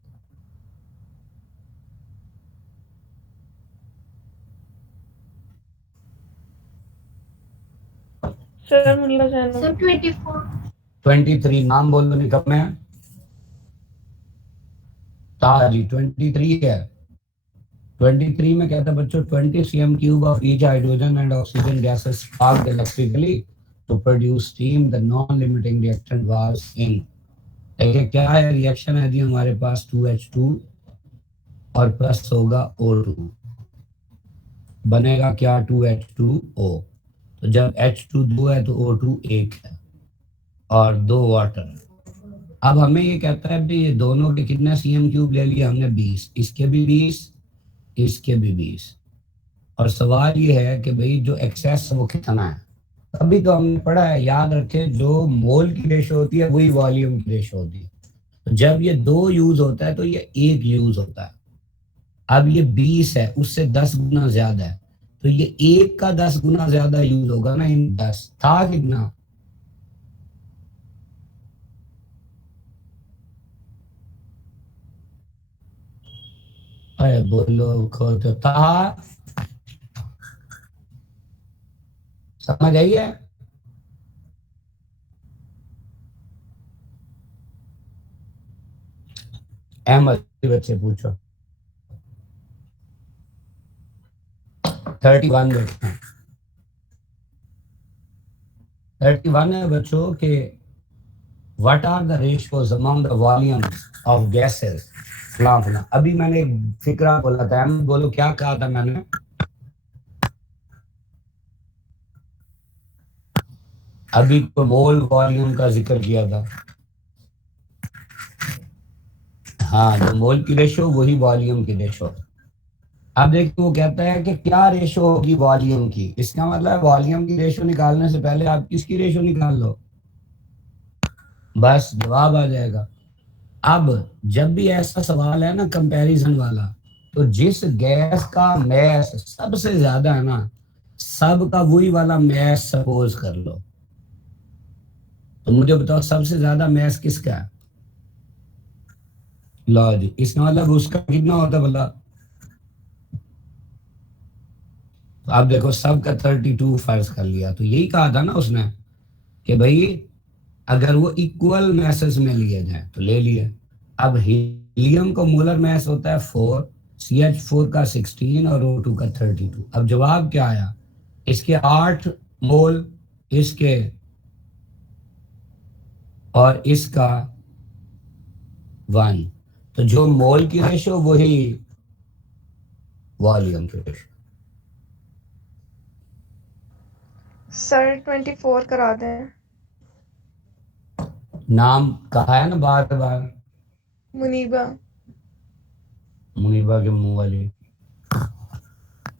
सर मुल्ला जाना। सर 24। 23 नाम बोलो निकम में है। ताजी 23 है। 23 में कहता है बच्चों 20 cm³ of each hydrogen and oxygen gases sparked electrically to produce steam. The non-limiting reaction was in। देखिए क्या है रिएक्शन है जी हमारे पास 2H2 और प्लस होगा O2, बनेगा क्या? 2H2O। तो जब H2 2 है तो O2 1 है और 2 वाटर। अब हमें ये कहता है भी ये दोनों के कितना cm³ ले लिया हमने 20, इसके भी 20, इसके भी 20, और सवाल ये है कि भाई जो एक्सेस वो कितना है। अभी तो हमने पढ़ा है, याद रखें जो मोल की रेशो होती है वही वॉल्यूम की रेशो होती है। तो जब ये 2 यूज होता है तो ये 1 यूज होता है। अब ये 20 है, उससे 10 गुना ज्यादा है, तो ये 1 का 10 गुना ज्यादा यूज होगा ना इन 10। था कितना? अरे बोलो खोल तो था, समझ आई है? अहमद बच्चे पूछो। 31 देखते हैं। 31 है बच्चों के what are the ratios among the volumes of gases फलां फलां। अभी मैंने एक फिक्रा बोला था, अहमद बोलो क्या कहा था मैंने? अभी तो मोल वॉल्यूम का जिक्र किया था। हाँ, जो मोल की रेशो वही वॉल्यूम की रेशो। अब देखिए वो कहता है कि क्या रेशो होगी वॉल्यूम की। इसका मतलब वॉल्यूम की रेशो निकालने से पहले आप किसकी रेशो निकाल लो, बस जवाब आ जाएगा। अब जब भी ऐसा सवाल है ना कंपैरिजन वाला, तो जिस गैस का मैस सबसे ज्यादा है ना, सब का वही वाला मैस सपोज कर लो। तो मुझे बताओ सबसे ज्यादा मैस किसका है? लो जी, इसका मतलब उसका कितना होता है भला? तो आप देखो सबका 32 फर्ज कर लिया, तो यही कहा था ना उसने कि भाई अगर वो इक्वल मैसेज में लिए जाए तो ले लिए। अब हीलियम का मोलर मैस होता है 4, CH4 का 16 और O2 का 32। अब जवाब क्या आया? इसके 8 मोल, इसके और इसका 1। तो जो मोल की रेशो वही वॉल्यूम की रेशो। सर 24 करा दें। नाम कहा है ना बार बार, मुनीबा। मुनीबा के मुंह वाली।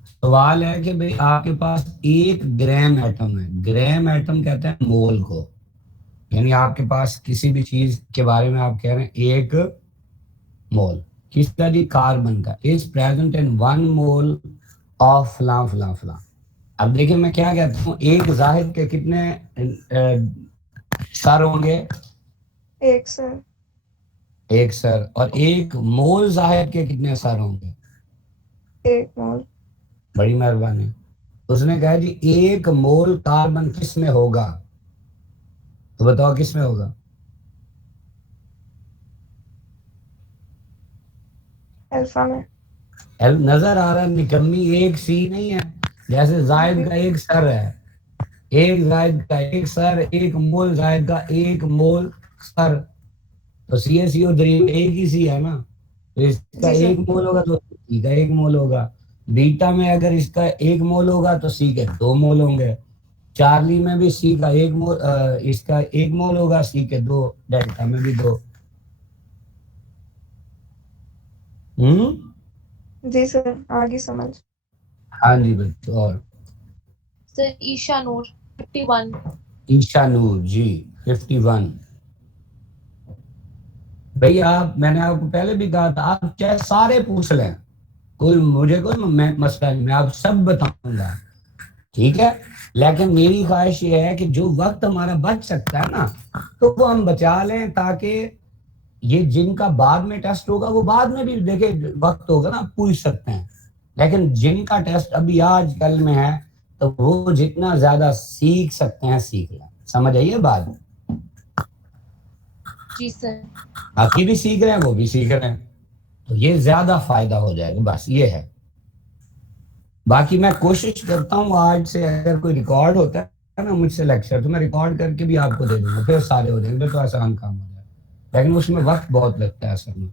सवाल है कि भाई आपके पास 1 ग्राम एटम है। ग्राम एटम कहते हैं मोल को, यानी आपके पास किसी भी चीज के बारे में आप कह रहे हैं 1 मोल। किसका जी? कार्बन का। Is present in 1 mole of फलां फलां फलां। अब देखिए मैं क्या कहता हूँ, एक जाहिद के कितने सर होंगे? 1 सर। 1 सर। और 1 मोल जाहिद के कितने सर होंगे? 1 मोल। बड़ी मेहरबानी। उसने कहा जी 1 मोल कार्बन किस में होगा, तो बताओ किस में होगा? अल्फा में। नजर आ रहा है निकम्मी, 1 सी नहीं है। जैसे जायद का 1 सर है, 1 जायद का 1 सर, 1 मोल जायद का 1 मोल सर, तो CaCO3 एक ही सी है ना, तो इसका जी सर। 1 मोल होगा तो सी का 1 मोल होगा। बीटा में अगर इसका 1 मोल होगा तो सी के 2 मोल होंगे। चार्ली में भी सी का 1 मोल, इसका 1 मोल होगा, सी के 2, डेल्टा में भी 2। जी सर, आगे समझ। हाँ जी बच्चों। और सर ईशा नूर 51। ईशा नूर जी 51। भैया आप, मैंने आपको पहले भी कहा था, आप चाहे सारे पूछ लें, कोई मसला नहीं, मैं आप सब बताऊंगा, ठीक है। लेकिन मेरी ख्वाहिश ये है कि जो वक्त हमारा बच सकता है ना, तो वो हम बचा लें, ताकि ये जिनका बाद में टेस्ट होगा वो बाद में भी देखे, वक्त होगा ना पूछ सकते हैं। लेकिन जिनका टेस्ट अभी आज कल में है, तो वो जितना ज्यादा सीख सकते हैं सीख लें। समझ आइए बात? जी सर। बाकी भी सीख रहे हैं, वो भी सीख रहे हैं, तो ये ज्यादा फायदा हो जाएगा, बस ये है। बाकी मैं कोशिश करता हूँ आज से अगर कोई रिकॉर्ड होता है ना मुझसे लेक्चर, तो मैं रिकॉर्ड करके भी आपको दे दूंगा, फिर सारे हो जाएंगे, तो आसान काम हो जाएगा। लेकिन उसमें वक्त बहुत लगता है असल में।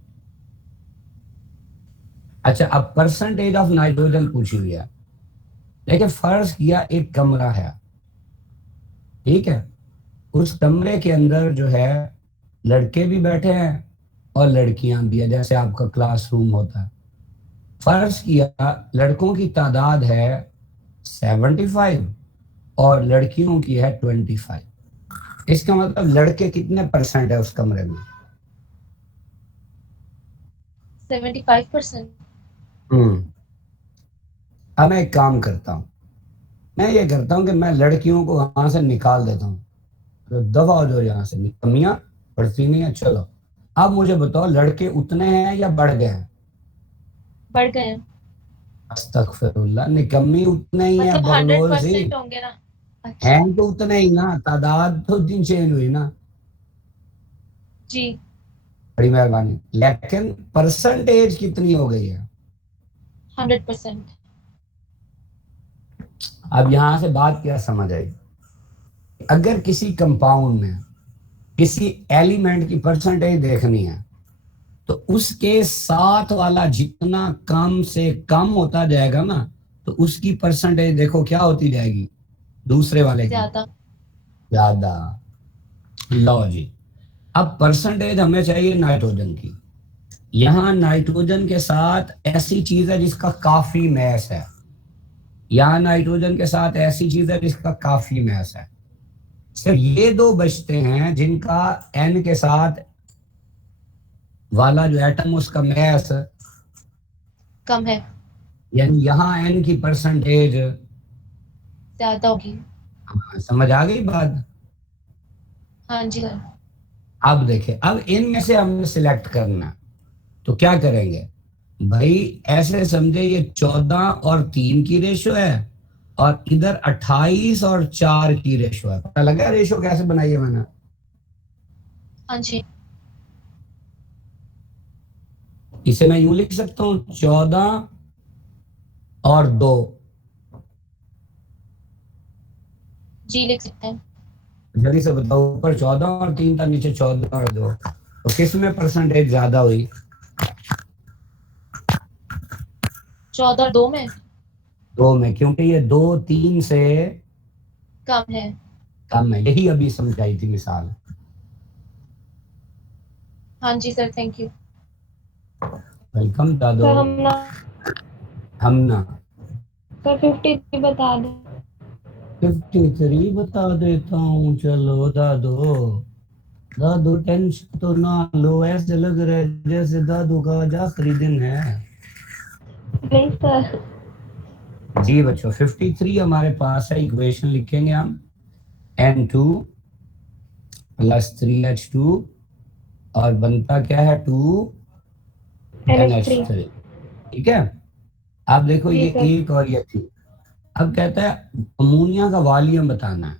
अच्छा, अब परसेंटेज ऑफ नाइट्रोजन पूछी हुई है। देखिए फर्ज किया एक कमरा है, ठीक है, उस कमरे के अंदर जो है लड़के भी बैठे हैं और लड़कियां भी है, जैसे आपका क्लासरूम होता है। फर्ज किया लड़कों की तादाद है 75 और लड़कियों की है 25। इसका मतलब लड़के कितने परसेंट है उस कमरे में? 75%. अब मैं एक काम करता हूँ, मैं ये करता हूँ कि मैं लड़कियों को वहां से निकाल देता हूँ, तो दफा हो जाओ यहाँ से, कमियां पड़ती नहीं है। चलो अब मुझे बताओ, लड़के उतने हैं या बढ़ गए हैं? बढ़ गए हैं, अस्तगफिरुल्लाह, निकम्मी उतने ही है, मतलब बगलोल सी 100% होंगे ना। अच्छा हैं तो उतने ही ना, तादाद तो दिन चेंज हुई ना। जी, बड़ी मेहरबानी, लेकिन परसेंटेज कितनी हो गई है? 100%. अब यहां से बात क्या समझ आई? अगर किसी कंपाउंड में किसी एलिमेंट की परसेंटेज देखनी है तो उसके साथ वाला जितना कम से कम होता जाएगा ना, तो उसकी परसेंटेज देखो क्या होती जाएगी, दूसरे वाले की ज्यादा. ज्यादा। लो जी, अब परसेंटेज हमें चाहिए नाइट्रोजन की। यहाँ नाइट्रोजन के साथ ऐसी चीज है जिसका काफी मैस है, यहाँ नाइट्रोजन के साथ ऐसी चीज है जिसका काफी मैस है। सिर्फ ये दो बचते हैं जिनका एन के साथ वाला जो एटम उसका मैस, कम है, यानी यहाँ एन की परसेंटेज। ज्यादा होगी. समझ आ गई बात? हाँ जी सर. अब देखें, अब इनमें से हमें सिलेक्ट करना है, तो क्या करेंगे भाई? ऐसे समझे ये 14 और 3 की रेशो है और इधर 28 और 4 की रेशो है। पता लगा रेशो कैसे बनाई है मैंने? हाँ जी. इसे मैं यूं लिख सकता हूं, 14 और 2। जी लिख सकते हैं. जल्दी से बताओ, ऊपर 14 और 3 था, नीचे 14 और 2, तो किस में परसेंटेज ज्यादा हुई? 14 और 2 में 2 में, क्योंकि ये 2 3 से कम है. कम है। यही अभी समझाई थी मिसाल। हाँ जी सर, थैंक यू. वेलकम दादो। सर हम ना हम ना सर 53 बता दें. 53 बता देता हूँ। चलो दादो, दादू टेंशन तो ना लो, ऐसे लग रहा है जैसे दादू का आज आखिरी दिन है। नहीं सर. जी बच्चों, 53 हमारे पास है। इक्वेशन लिखेंगे हम, N2 प्लस 3H2 और बनता क्या है, 2NH3। ठीक है, अब देखो जी ये सर. एक और ये थी। अब कहता है अमोनिया का वॉल्यूम बताना है,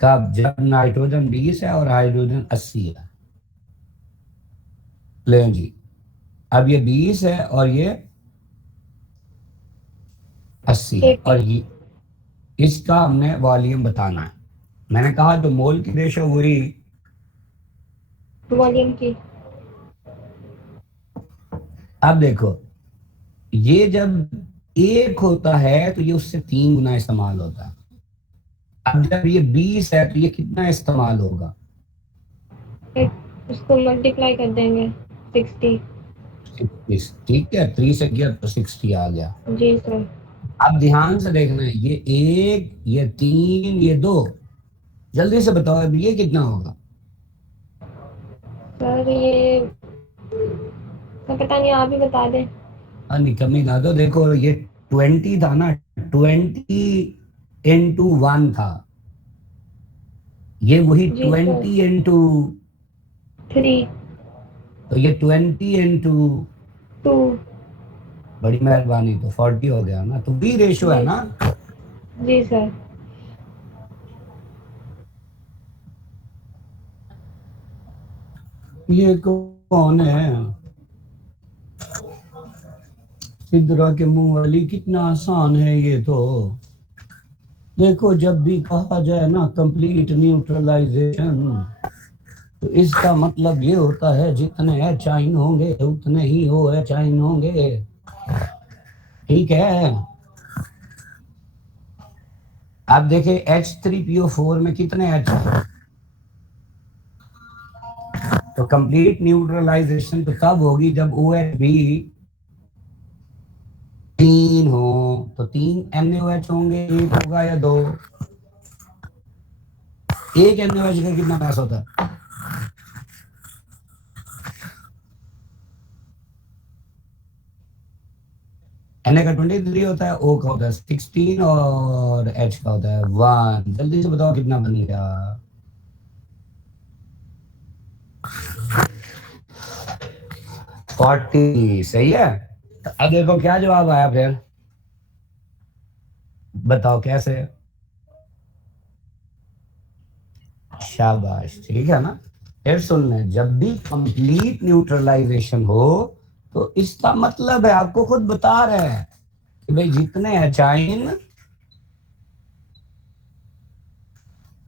कब? जब नाइट्रोजन 20 है और हाइड्रोजन 80 है। ले जी, अब ये 20 है और ये 80 है, और ये इसका हमने वॉल्यूम बताना है। मैंने कहा जो मोल की रेशो हुई, वॉल्यूम की. अब देखो ये जब 1 होता है तो ये उससे 3 गुना इस्तेमाल होता है। अब जब ये 20 है तो ये कितना इस्तेमाल होगा? उसको मल्टीप्लाई कर देंगे 60. 60। ठीक है, 3 से किया तो 60 आ गया। जी सर. अब ध्यान से देखना है, ये 1, ये 3, ये 2। जल्दी से बताओ अब ये कितना होगा? सर ये सर पता नहीं, आप ही बता दें. कमी ना दो। देखो ये 20 था ना, 20 इंटू 1 था, ये वही जी सर. 20 इंटू, 3, तो ये 20 इंटू, 2. बड़ी मेहरबानी, तो 40 हो गया ना। तो बी रेशो है ना। जी सर. ये कौन है? सिद्रा के मुंह वाली, कितना आसान है ये तो। देखो जब भी कहा जाए ना कंप्लीट न्यूट्रलाइजेशन, तो इसका मतलब ये होता है जितने एचाइन होंगे उतने ही हो एचाइन होंगे। ठीक है, आप देखें H3PO4 में कितने H हैं? तो कंप्लीट न्यूट्रलाइजेशन तो तब होगी जब OH भी 3 हो, तो 3 NaOH होंगे, 1 होगा या 2? 1 NaOH का कितना मास होता है? Na का 23 होता है, O का होता है 16 और H का होता है 1। जल्दी से बताओ कितना बन गया? 40। सही है। तो अब देखो क्या जवाब आया फिर, बताओ कैसे? शाबाश, ठीक है ना। फिर सुन लें, जब भी कंप्लीट न्यूट्रलाइजेशन हो तो इसका मतलब है, आपको खुद बता रहे हैं कि भाई जितने एचाइन,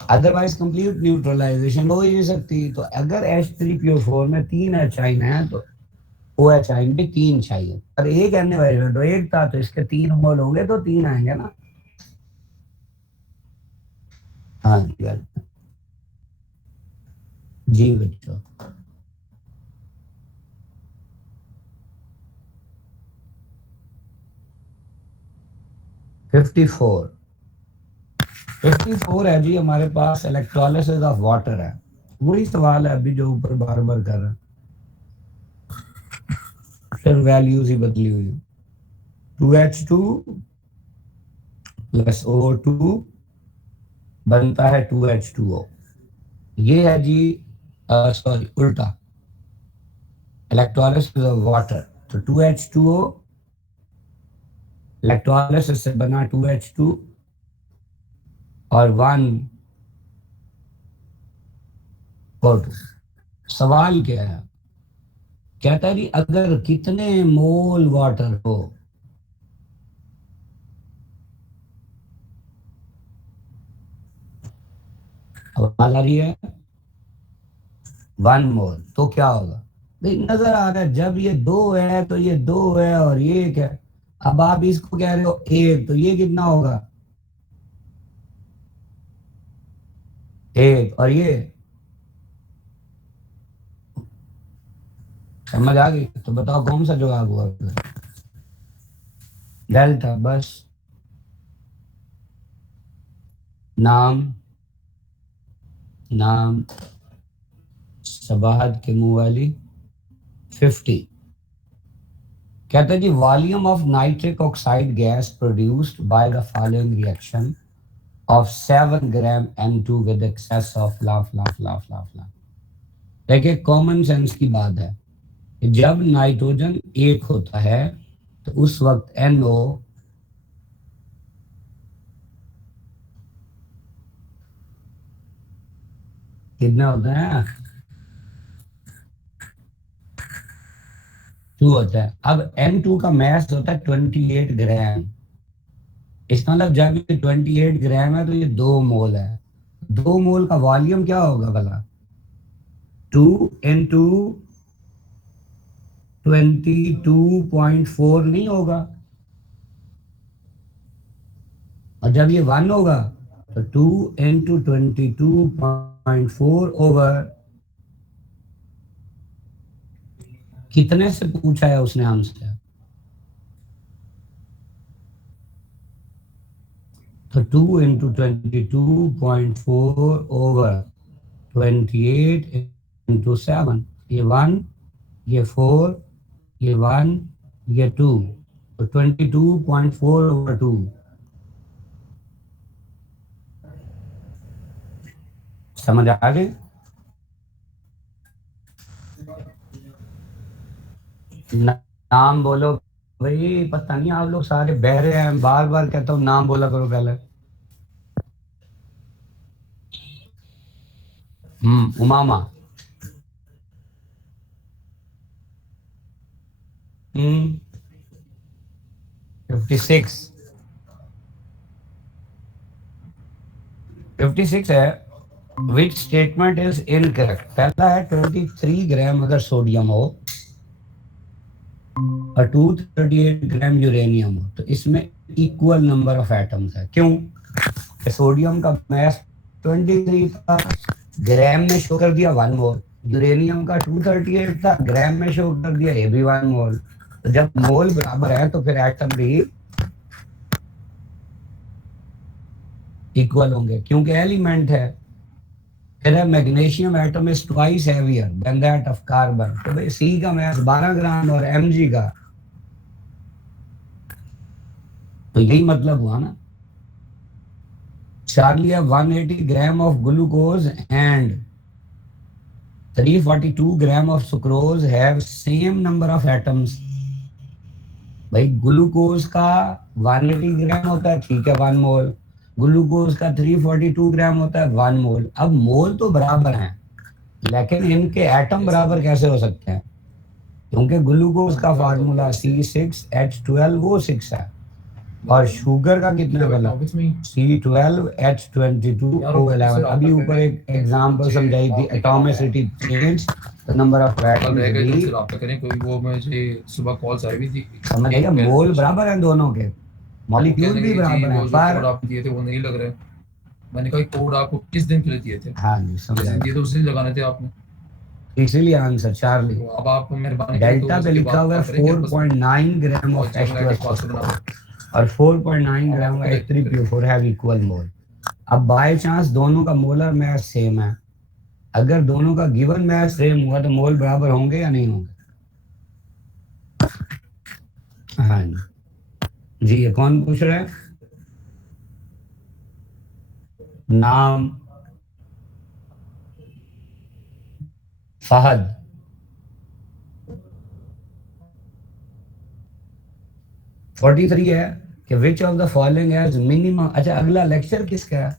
अदरवाइज कंप्लीट न्यूट्रलाइजेशन हो ही नहीं सकती। तो अगर H3PO4 में 3 एचाइन है तो OH आइन भी 3 चाहिए, और एक NaOH तो 1 था, तो इसके 3 मोल होंगे तो 3 आएंगे ना। हाँ जी बच्चों। फिफ्टी फोर है जी हमारे पास इलेक्ट्रोलिसिस ऑफ वाटर है। वही सवाल है अभी जो ऊपर बार बार कर रहे हैं, फिर वैल्यूज ही बदली हुई। 2H2 प्लस O2 बनता है 2H2O। ये है जी सॉरी उल्टा, इलेक्ट्रोलिसिस ऑफ वाटर। तो 2H2O इलेक्ट्रोलिसिस से बना 2H2 और 1 O2। सवाल क्या है, कहता है जी अगर कितने मोल वाटर हो, अब आ रही है 1 मोल, तो क्या होगा? नजर आ रहा है जब ये 2 है तो ये 2 है और ये 1 है। अब आप इसको कह रहे हो 1, तो ये कितना होगा? 1 और ये, समझ आ गई? तो बताओ कौन सा जवाब हुआ? डेल्टा। बस नाम सबाहत के मुंह वाली 50। कहते हैं जी volume of nitric oxide gas produced by the following reaction of 7 gram N2 with excess of ला। देखिए कॉमन सेंस की बात है, जब नाइट्रोजन 1 होता है तो उस वक्त NO कितना होता है? 2 होता है। अब N2 का मास होता है 28 ग्राम। इसका मतलब जब ये 28 ग्राम है तो ये 2 मोल है। 2 मोल का वॉल्यूम क्या होगा भला? 2 into 22.4 नहीं होगा? और जब ये 1 होगा तो 2 into 22.4 ओवर कितने से पूछा है उसने हमसे? तो 2 into 22.4 ओवर 28 into 7, ये 1, ये 4, ये 1, ये 2, तो 22.4 ओवर 2। समझ आ गई? नाम बोलो भाई, पता नहीं आप लोग सारे बहरे हैं, बार बार कहता हूँ नाम बोला करो पहले। उमामा। 56 है। Which statement is incorrect? पहला है 23 ग्राम अगर सोडियम हो और 238 ग्राम यूरेनियम हो तो इसमें इक्वल नंबर ऑफ एटम्स है। क्यों? सोडियम का मास 23 था, ग्राम में शो कर दिया 1 मोल, यूरेनियम का 238 था, ग्राम में शो कर दिया, ये भी 1 मोल। तो जब मोल बराबर है तो फिर एटम भी इक्वल होंगे क्योंकि एलिमेंट है। फिर magnesium atom is twice heavier than that of carbon. तो भाई सी का मास 12 ग्राम और mg का, तो यही मतलब हुआ ना। चार्ली है 180 gram of glucose and 342 gram of sucrose have same number of atoms. भाई ग्लूकोज का 180 ग्राम होता है, ठीक है 1 मोल। ग्लूकोज का 342 ग्राम होता है 1 मोल। अब मोल तो बराबर हैं, लेकिन इनके एटम बराबर कैसे हो सकते हैं? क्योंकि ग्लूकोज का फार्मूला C6H12 वो 6 है, और शुगर का कितना वाला C12H22O11। अभी ऊपर एक एग्जांपल समझाई थी, atomicity change the number of कल रह गए तो एटम्स। फिर आप करें, कोई वो मुझे सुबह कॉल्स आई हुई थी। समझ आइए, मोल बराबर हैं दोनों के, मॉलिक्यूल भी बराबर हैं, कोड पर आप दिए थे वो नहीं लग रहे। मैंने कहा कोड आपको किस दिन के लिए दिए थे? हाँ जी समझ आया। दिए तो उसी दिन लगाने थे आपने। इसीलिए आंसर चार्ली। तो अब आप मेहरबानी डेल्टा पे लिखा हुआ है 4.9 ग्राम ऑफ H2 और 4.9 gram of H3PO4 have equal mole. अब बाय चांस दोनों का मोलर मास सेम है, अगर दोनों का गिवन मास सेम हुआ तो मोल बराबर होंगे या नहीं होंगे? हाँ जी, ये कौन पूछ रहा है? नाम फहद। फोर्टी थ्री है कि विच of the following has minimum. अच्छा, अगला लेक्चर किसका है?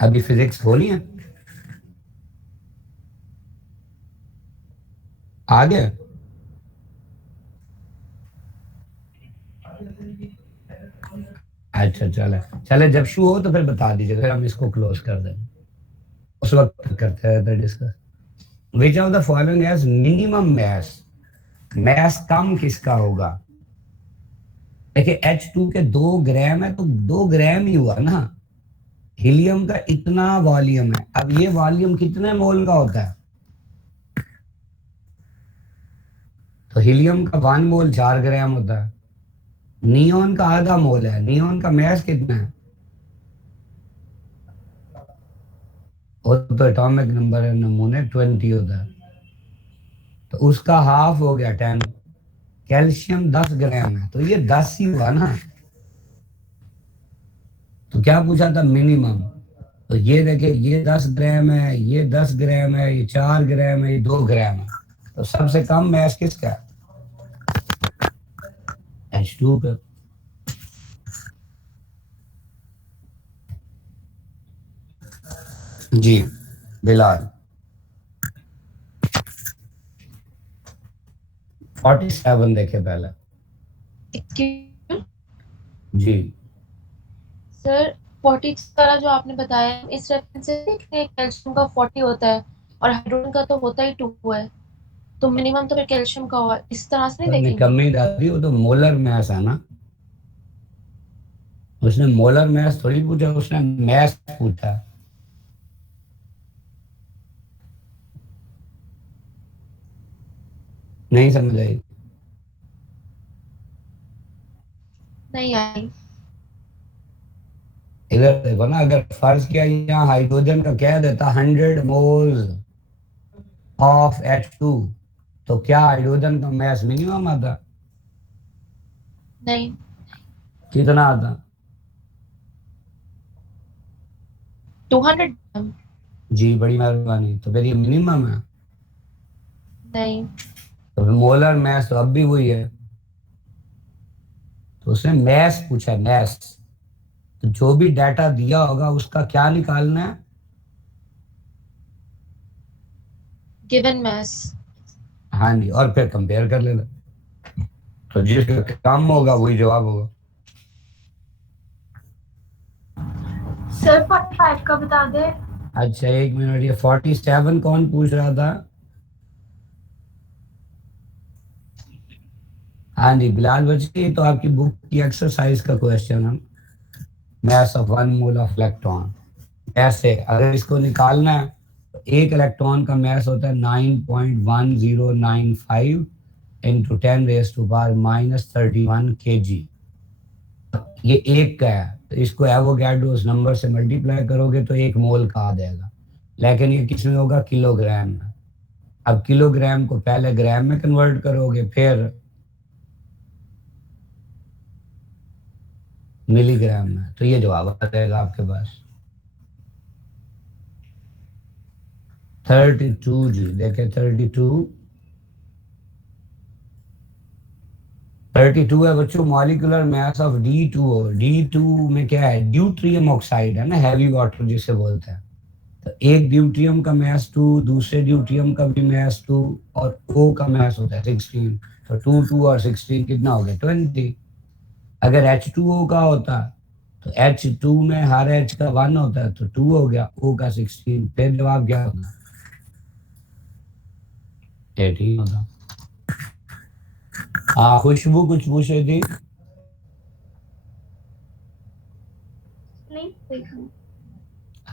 अभी फिजिक्स होनी है आगे। अच्छा चले चले, जब शू हो तो फिर बता दीजिए, फिर हम इसको क्लोज कर देंगे, उस वक्त करते हैं discuss. Which of the following has minimum mass. Mass कम किसका होगा? देखिए H2 के 2 ग्राम है तो 2 ग्राम ही हुआ ना। हीलियम का इतना वॉल्यूम है, अब ये वॉल्यूम कितने मोल का होता है? तो हीलियम का 1 मोल 4 ग्राम होता है। नियोन का आधा मोल है, नियोन का मास कितना है? वो तो एटॉमिक नंबर है, नमूने 20 होता है, तो उसका हाफ हो गया 10। कैल्शियम 10 ग्राम है तो ये 10 ही हुआ ना। तो क्या पूछा था? मिनिमम। तो ये देखिए, ये 10 ग्राम है, ये 10 ग्राम है, ये 4 ग्राम है, ये 2 ग्राम है, तो सबसे कम मास किसका है? H2 पे। जी बिलाल 47 देखे पहले। जी सर 40 वाला जो आपने बताया, इस रेफरेंस से कैल्शियम का 40 होता है और हाइड्रोजन का तो होता ही 2 है, तो मिनिमम तो फिर कैल्शियम का होगा, इस तरह से नहीं देखेंगे। कमी दादी, वो तो मोलर मास है ना, उसने मोलर मास थोड़ी पूछा, उसने मास पूछा। नहीं समझ आई? नहीं आई। इधर देखो ना, अगर फर्ज किया यहाँ हाइड्रोजन का कह देता 100 मोल्स ऑफ H2, तो क्या हाइड्रोजन का मास मिनिमम आता? नहीं। कितना आता? 200 ग्राम। जी बड़ी मेहरबानी, तो फिर ये मिनिमम है। नहीं। तो फिर मोलर मास तो अब भी वही है, तो उसने मास पूछा, मास। तो जो भी डाटा दिया होगा उसका क्या निकालना है? Given mass. हाँ जी, और फिर कंपेयर कर लेना, तो जिसका कम होगा वही जवाब होगा। सर 45 का बता दे। अच्छा एक मिनट, ये 47 कौन पूछ रहा था? हाँ जी बिलाल बच्ची, तो आपकी बुक की एक्सरसाइज का क्वेश्चन हम mass of 1 mole of electron. ऐसे अगर इसको निकालना है तो एक इलेक्ट्रॉन का mass होता है 9.1095 into 10 raised to power minus 31 kg. ये एक का है तो इसको एवोगैड्रोस नंबर से मल्टीप्लाई करोगे तो 1 मोल का आ जाएगा, लेकिन ये किस में होगा? किलोग्राम में। अब किलोग्राम को पहले ग्राम में कन्वर्ट करोगे, फिर मिलीग्राम में, तो ये जवाब आ जाएगा आपके पास 32 जी। देखे 32 है बच्चों। Molecular mass of D2O। D2 में क्या है? ड्यूट्रियम ऑक्साइड है ना, हैवी वाटर जिसे बोलते हैं। तो एक ड्यूट्रियम का मास 2, दूसरे ड्यूट्रियम का भी मास 2 और O का मास होता है 16। तो 2 2 और 16 कितना हो गया? 20। अगर H2O का होता तो H2 में हर H का 1 होता है तो 2 हो गया, O का 16। फिर जवाब क्या होगा? 18 होगा। हाँ खुशबू कुछ पूछे थी? नहीं देखा।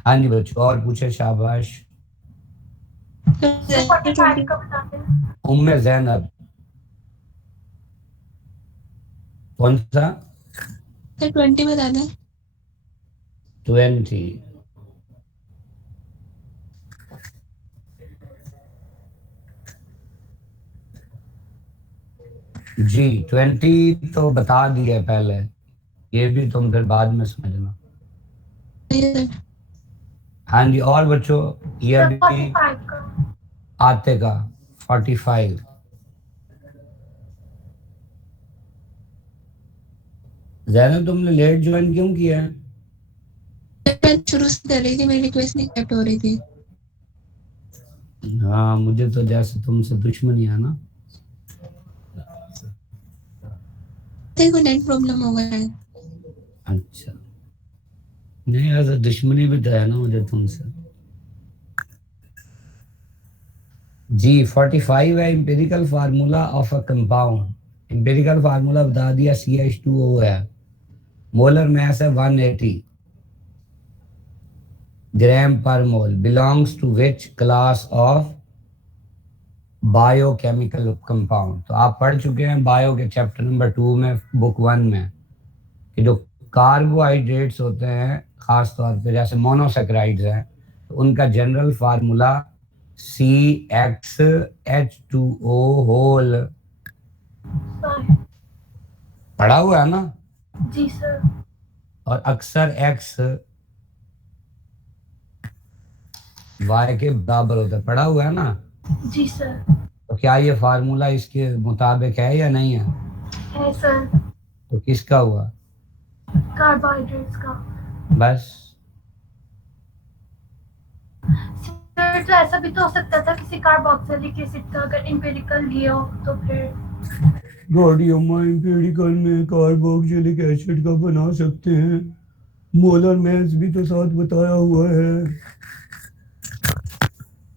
हाँ जी बच्चों, और पूछे, शाबाश। 45 का बताते हैं। उम्मे ज़ैनब कौन सा? सर 20 बता दें। 20। जी 20 तो बता दिए पहले, ये भी तुम फिर बाद में समझना। हाँ जी, और बच्चों ये अभी 45 का। आते का 45। ज़ैनब तुमने लेट ज्वाइन क्यों किया है? शुरू से कर रही थी, मेरी रिक्वेस्ट नहीं एक्सेप्ट हो रही थी। हाँ मुझे तो जैसे तुमसे दुश्मनी है ना। देखो नेट प्रॉब्लम हो गया है। अच्छा, नहीं ऐसा दुश्मनी भी तो है ना मुझे तुमसे। जी 45 है empirical formula of a compound. Empirical formula बता दिया, CH2O है। मोलर मास है 180 ग्राम पर mole. Belongs to which class of biochemical compound? तो आप पढ़ चुके हैं बायो के चैप्टर नंबर 2 में, बुक 1 में, कि जो कार्बोहाइड्रेट्स होते हैं खास तौर पे जैसे मोनोसेक्राइड्स हैं, तो उनका जनरल फार्मूला CXH2O होल। पढ़ा हुआ है ना? जी सर। और अक्सर X Y के बराबर होता है, पढ़ा हुआ है ना? जी सर। तो क्या ये फार्मूला इसके मुताबिक है या नहीं है? है सर। तो किसका हुआ? कार्बोहाइड्रेट्स का। बस। सर तो ऐसा भी तो हो सकता था किसी कार्बोक्सिलिक एसिड का, अगर एम्पिरिकल लिया हो तो फिर गाड़ी अम्मा एम्पिरिकल में कार्बोक्सिलिक एसिड का बना सकते हैं, मोलर मास भी तो साथ बताया हुआ है।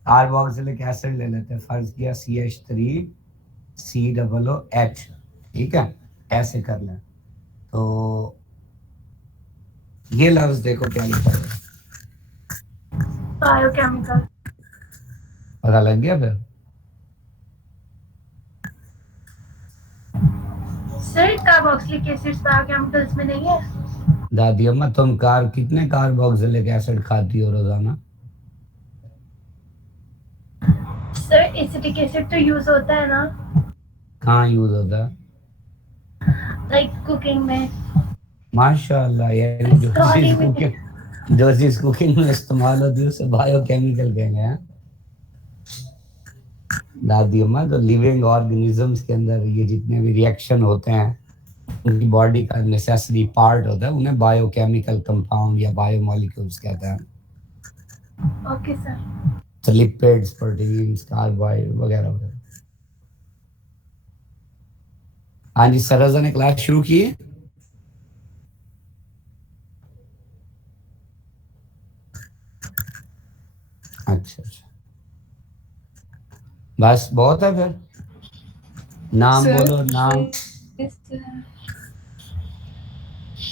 कार्बोक्सिलिक एसिड ले लेते हैं, फर्ज किया CH3COOH, ठीक है, ऐसे कर लें। तो ये लफ्ज देखो क्या लिखा है, बायोकेमिकल। पता लग गया फिर? सर कार्बोक्सिलिक एसिड्स बायोकेमिकल्स में नहीं है। दादी अम्मा तुम कितने कार्बोक्सिलिक एसिड खाती हो रोजाना? सर एसिटिक एसिड तो यूज होता है ना, कहाँ यूज होता है? लाइक कुकिंग में। माशाल्लाह, यानी जो चीज कुकिंग में इस्तेमाल होती है उसे बायोकेमिकल कहेंगे। हैं दादी अम्मा, तो लिविंग ऑर्गेनिजम्स के अंदर ये जितने भी रिएक्शन होते हैं उनकी बॉडी का नेसेसरी पार्ट होता है, उन्हें बायोकेमिकल कंपाउंड या बायोमोलिक्यूल्स कहते हैं। Okay sir. तो लिपिड्स, प्रोटीन्स, कार्बोहाइड्रेट वगैरह वगैरह। हाँ जी, सरजा ने क्लास शुरू की। अच्छा अच्छा, बस बहुत है फिर। नाम सर, बोलो, नाम।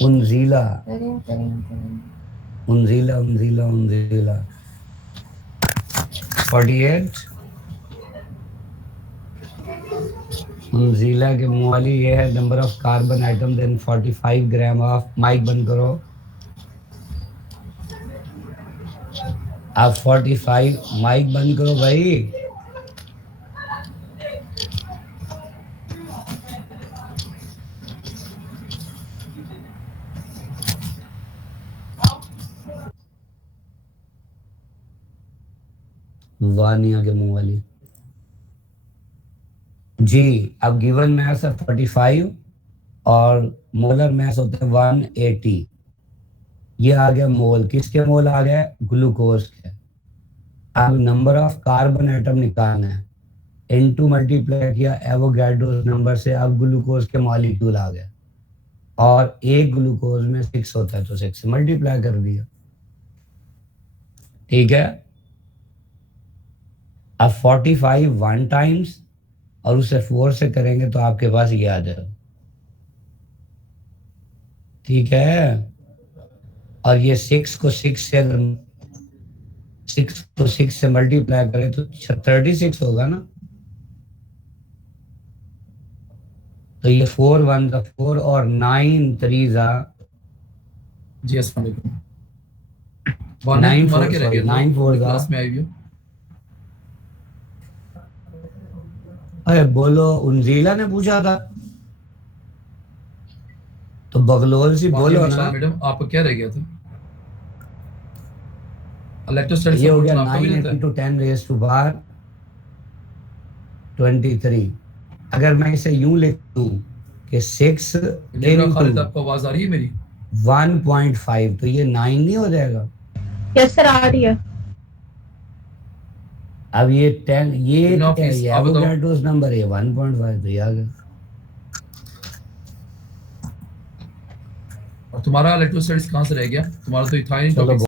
उनजीला करीम करीम करीम उनजीला उनजीला उनजीला 48 उनजीला के मुंह वाली ये है number of carbon atom then 45 gram of mic बंद करो आप 45 माइक बंद करो भाई वानिया के मुंह वाली जी अब गिवन मैथ है 45 और मोलर मैथ होता है 180 ये आ गया मोल किसके मोल आ गया ग्लूकोज के अब नंबर ऑफ कार्बन आइटम निकालना है इनटू मल्टीप्लाई किया एवोगैड्रो नंबर से अब ग्लूकोज के मॉलिक्यूल आ गए और एक ग्लूकोज में 6 होता है तो 6 से मल्टीप्लाई कर दिया ठीक है अब 45 वन टाइम्स और उसे 4 से करेंगे तो आपके पास ये आ जाएगा ठीक है और ये 6 को 6 से अगर 6 को 6 से मल्टीप्लाई करें तो 36 होगा ना तो ये 4 1 का 4 और 9 3 जा जी अस्सलाम वालेकुम 9 तुम्हारा क्या रह गया 9 4 का क्लास में आई हुई हो अरे बोलो उनजीला ने पूछा था तो बगलोल से बोलो ना मैडम आपको क्या रह गया था इलेक्ट्रोस्टैटिक्स ये हो गया आपका भी 9 रहता है into 10 raised to power 23 अगर मैं इसे यूं लिख दूं कि 6 लेकिन खालिद into आपको आवाज आ रही है मेरी 1.5 तो ये 9 नहीं हो जाएगा यस सर आ रही है अब ये 10 ये बिना क्या फीस, है आप बताओ। एवोगैड्रोस नंबर है 1.5 तो ये आ गया और तुम्हारा इलेक्ट्रोस्टैटिक्स कहाँ से रह गया तुम्हारा तो इथाइल चलो